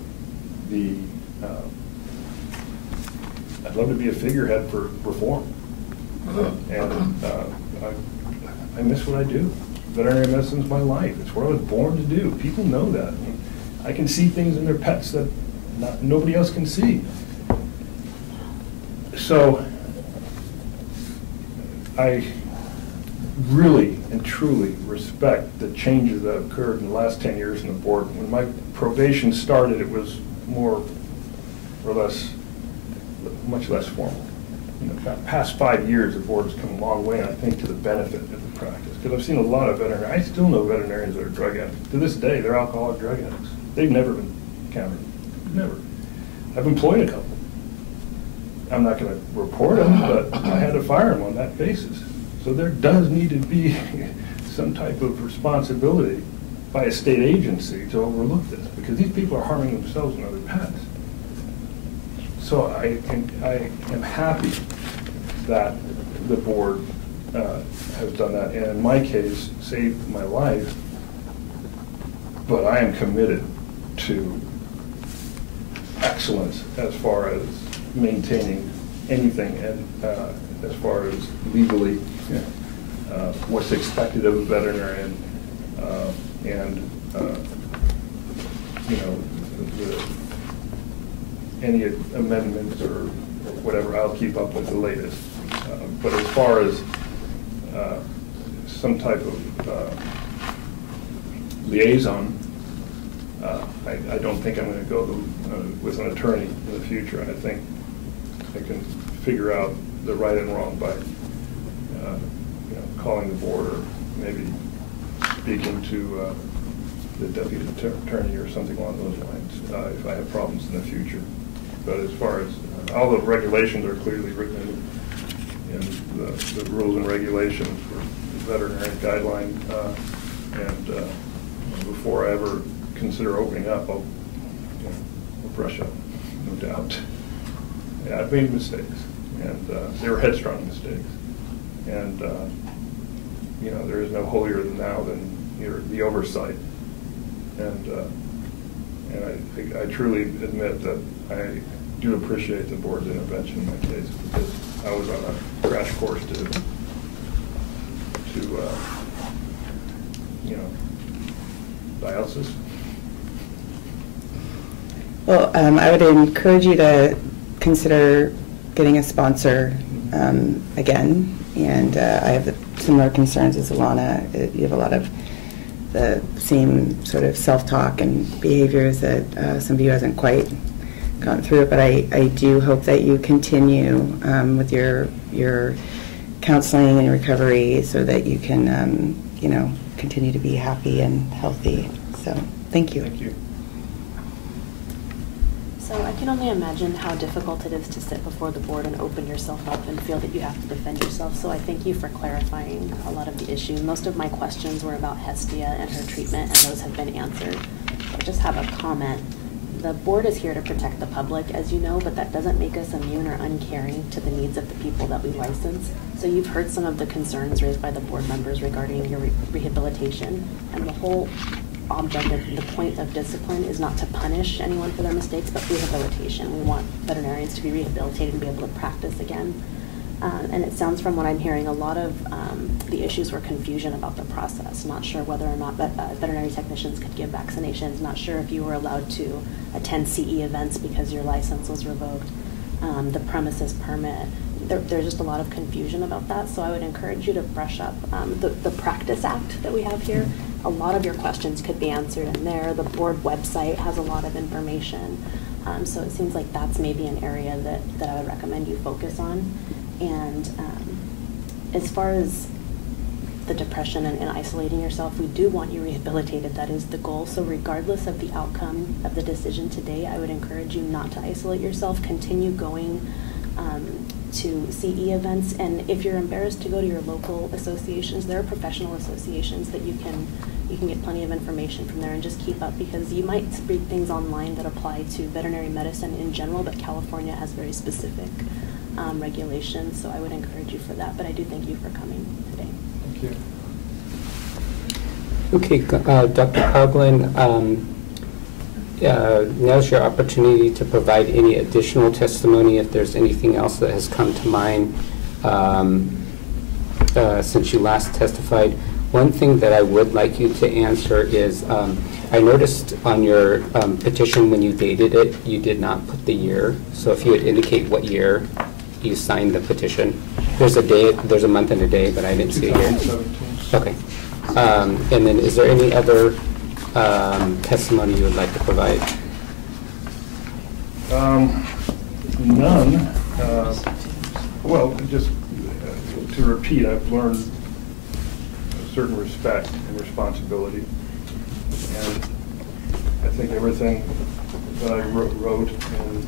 I'd love to be a figurehead for reform. And I miss what I do. Veterinary medicine's my life. It's what I was born to do. People know that. I can see things in their pets that nobody else can see. So I really and truly respect the changes that have occurred in the last 10 years in the board. When my probation started, it was more or less, much less formal. You know, the past 5 years, the board has come a long way, and I think to the benefit of the practice. Because I've seen a lot of veterinarians, I still know veterinarians that are drug addicts. To this day, they're alcoholic drug addicts. They've never been counted. Never. I've employed a couple. I'm not going to report them, but I had to fire them on that basis. So there does need to be some type of responsibility by a state agency to overlook this, because these people are harming themselves and other pets. So I am happy that the board has done that, and in my case, saved my life. But I am committed to excellence as far as maintaining anything, and as far as legally what's expected of a veterinarian, and you know, any amendments or whatever, I'll keep up with the latest. But as far as some type of liaison. I don't think I'm going to go with an attorney in the future. I think I can figure out the right and wrong by calling the board or maybe speaking to the deputy attorney or something along those lines if I have problems in the future. But as far as all the regulations are clearly written in the rules and regulations for veterinary guideline, and before I ever consider opening up, I'll brush up, no doubt. Yeah, I've made mistakes, and they were headstrong mistakes, and there is no holier than thou than the oversight, and I truly admit that I do appreciate the board's intervention in my case, because I was on a crash course to dialysis. Well, I would encourage you to consider getting a sponsor again, and I have similar concerns as Alana. You have a lot of the same sort of self-talk and behaviors that some of you hasn't quite gone through, but I do hope that you continue with your counseling and recovery so that you can, continue to be happy and healthy. So, thank you. Thank you. So I can only imagine how difficult it is to sit before the board and open yourself up and feel that you have to defend yourself. So I thank you for clarifying a lot of the issue. Most of my questions were about Hestia and her treatment, and those have been answered. I just have a comment. The board is here to protect the public, as you know, but that doesn't make us immune or uncaring to the needs of the people that we license. So you've heard some of the concerns raised by the board members regarding your rehabilitation, and the whole objective, the point of discipline is not to punish anyone for their mistakes, but rehabilitation. We want veterinarians to be rehabilitated and be able to practice again. And it sounds from what I'm hearing, a lot of the issues were confusion about the process. Not sure whether or not veterinary technicians could give vaccinations, not sure if you were allowed to attend CE events because your license was revoked, the premises permit. There's just a lot of confusion about that, so I would encourage you to brush up. The Practice Act that we have here, a lot of your questions could be answered in there. The board website has a lot of information, so it seems like that's maybe an area that I would recommend you focus on. And as far as the depression and isolating yourself, we do want you rehabilitated. That is the goal. So regardless of the outcome of the decision today, I would encourage you not to isolate yourself. Continue going to CE events. And if you're embarrassed to go to your local associations, there are professional associations that you can get plenty of information from there and just keep up, because you might read things online that apply to veterinary medicine in general, but California has very specific regulations, so I would encourage you for that. But I do thank you for coming today. Thank you. Okay, Dr. Coughlin, now's your opportunity to provide any additional testimony if there's anything else that has come to mind since you last testified. One thing that I would like you to answer is, I noticed on your petition when you dated it, you did not put the year. So if you would indicate what year you signed the petition. There's a day, there's a month and a day, but I didn't see it here. 2017. Okay. And then is there any other testimony you would like to provide? None. Well, just to repeat, I've learned a certain respect and responsibility, and I think everything that I wrote in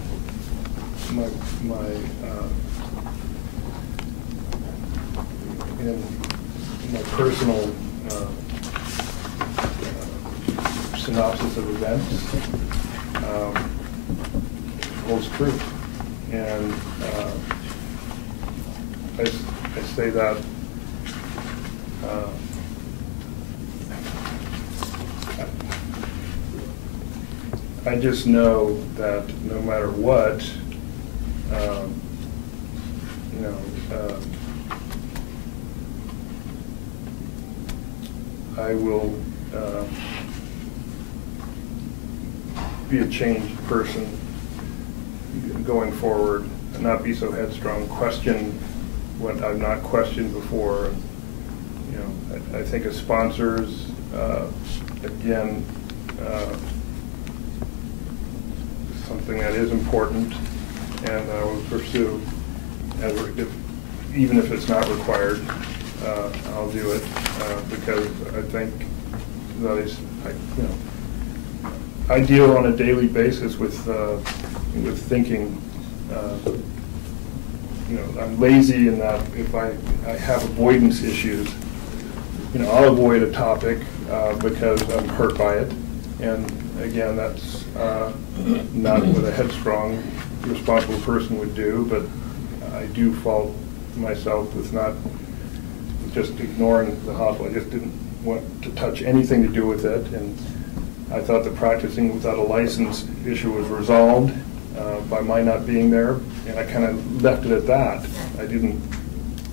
my personal synopsis of events holds true, and I say that I just know that no matter what, I will be a changed person going forward and not be so headstrong, question what I've not questioned before, you know, I think as sponsors, again, something that is important, and I will pursue, even if it's not required, I'll do it, because I think that is, you know, I deal on a daily basis with thinking. You know, I'm lazy in that if I have avoidance issues, you know, I'll avoid a topic because I'm hurt by it. And again, that's not what a headstrong, responsible person would do, but I do fault myself with not just ignoring the hospital. I just didn't want to touch anything to do with it. And I thought the practicing without a license issue was resolved by my not being there, and I kind of left it at that. I didn't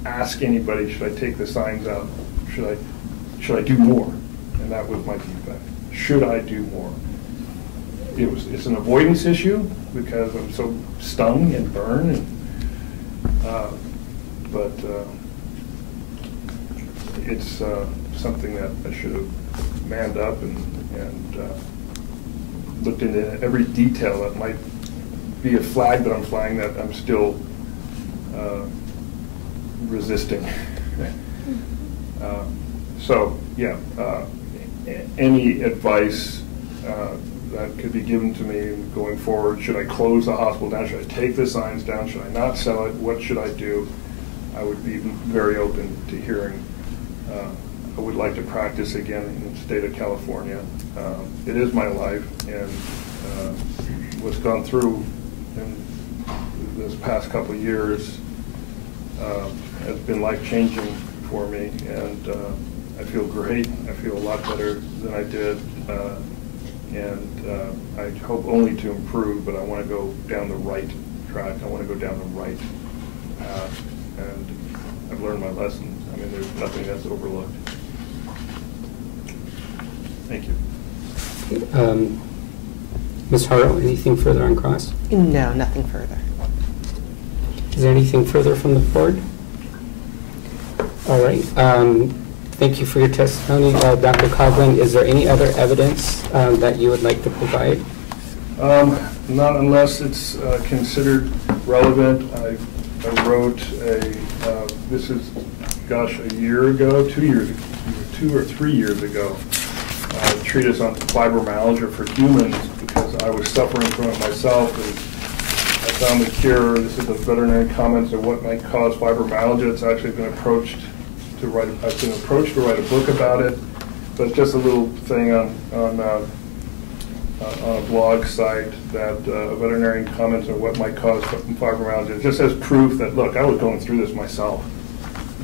ask anybody, should I take the signs out? Should I do more? And that was my defect. Should I do more? It's an avoidance issue because I'm so stung and burned, and, but it's something that I should have manned up and looked into every detail that might be a flag that I'm flying that I'm still resisting. So, yeah, any advice that could be given to me going forward, should I close the hospital down, should I take the signs down, should I not sell it, what should I do? I would be very open to hearing. I would like to practice again in the state of California. It is my life, and what's gone through in this past couple of years has been life-changing for me, and I feel great. I feel a lot better than I did, and I hope only to improve, but I want to go down the right track. I want to go down the right path, and I've learned my lesson. I mean, there's nothing that's overlooked. Thank you. Ms. Harrell, anything further on cross? No, nothing further. Is there anything further from the board? All right. Thank you for your testimony. Dr. Coughlin, is there any other evidence that you would like to provide? Not unless it's considered relevant. I wrote this is, gosh, a year ago, 2 or 3 years ago, a treatise on fibromyalgia for humans because I was suffering from it myself, and I found the cure. This is the veterinary comments on what might cause fibromyalgia. It's actually been approached to write. I've been approached to write a book about it, but it's just a little thing on a blog site that veterinarian comments on what might cause fibromyalgia. It just has proof that, look, I was going through this myself,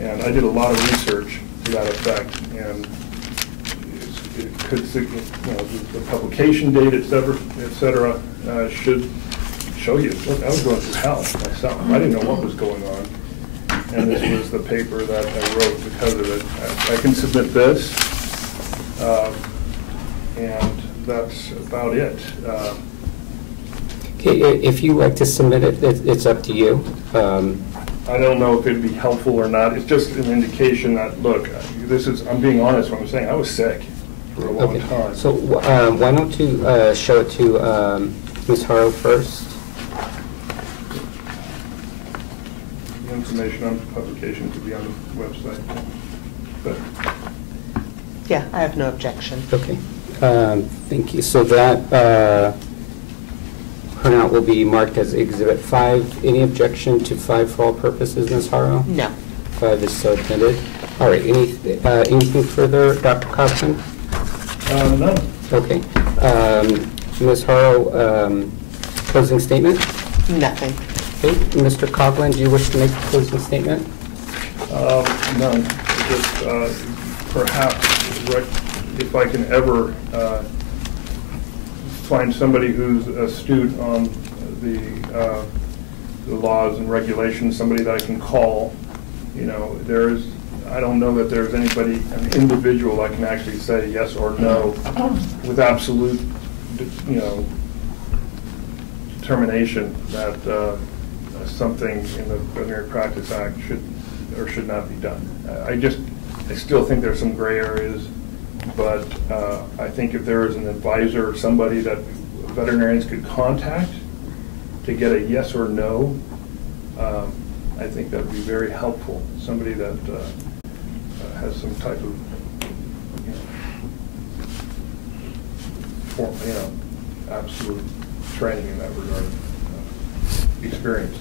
and I did a lot of research to that effect, and it could, you know, the publication date, et cetera, should show you, look, I was going through hell myself. I didn't know what was going on, and this was the paper that I wrote because of it. I can submit this, and that's about it. Okay, if you like to submit it, it's up to you. I don't know if it'd be helpful or not. It's just an indication that, look, I'm being honest when I'm saying I was sick for a long time. So why don't you show it to Ms. Harrow first? The information on the publication could be on the website. But Yeah, I have no objection. Okay. Thank you. So that printout will be marked as Exhibit 5. Any objection to 5 for all purposes, Ms. Harrow? No. 5 is so admitted. All right. Anything further, Dr. Coughlin? no. Okay. Ms. Harrow, closing statement? Nothing. Okay. Mr. Coughlin, do you wish to make a closing statement? None. Just perhaps if I can ever find somebody who's astute on the laws and regulations, somebody that I can call. You know, I don't know that there's anybody, an individual I can actually say yes or no with absolute, you know, determination that something in the Veterinary Practice Act should or should not be done. I still think there's some gray areas, but I think if there is an advisor or somebody that veterinarians could contact to get a yes or no, I think that would be very helpful. Somebody that has some type of, absolute training in that regard, experience,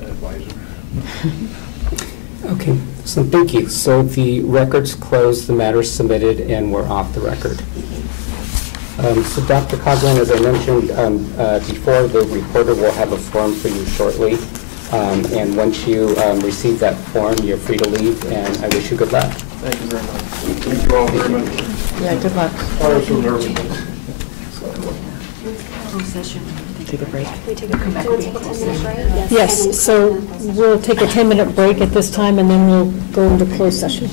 an advisor. Okay, so thank you. So the record's closed, the matter's submitted, and we're off the record. So Dr. Coughlin, as I mentioned before, the reporter will have a form for you shortly. And once you receive that form, you're free to leave, and I wish you good luck. Thank you very much. Thank you all very much. Yeah, good luck. I was so nervous. Take a break. Yes, so we'll take a 10-minute break at this time, and then we'll go into closed session.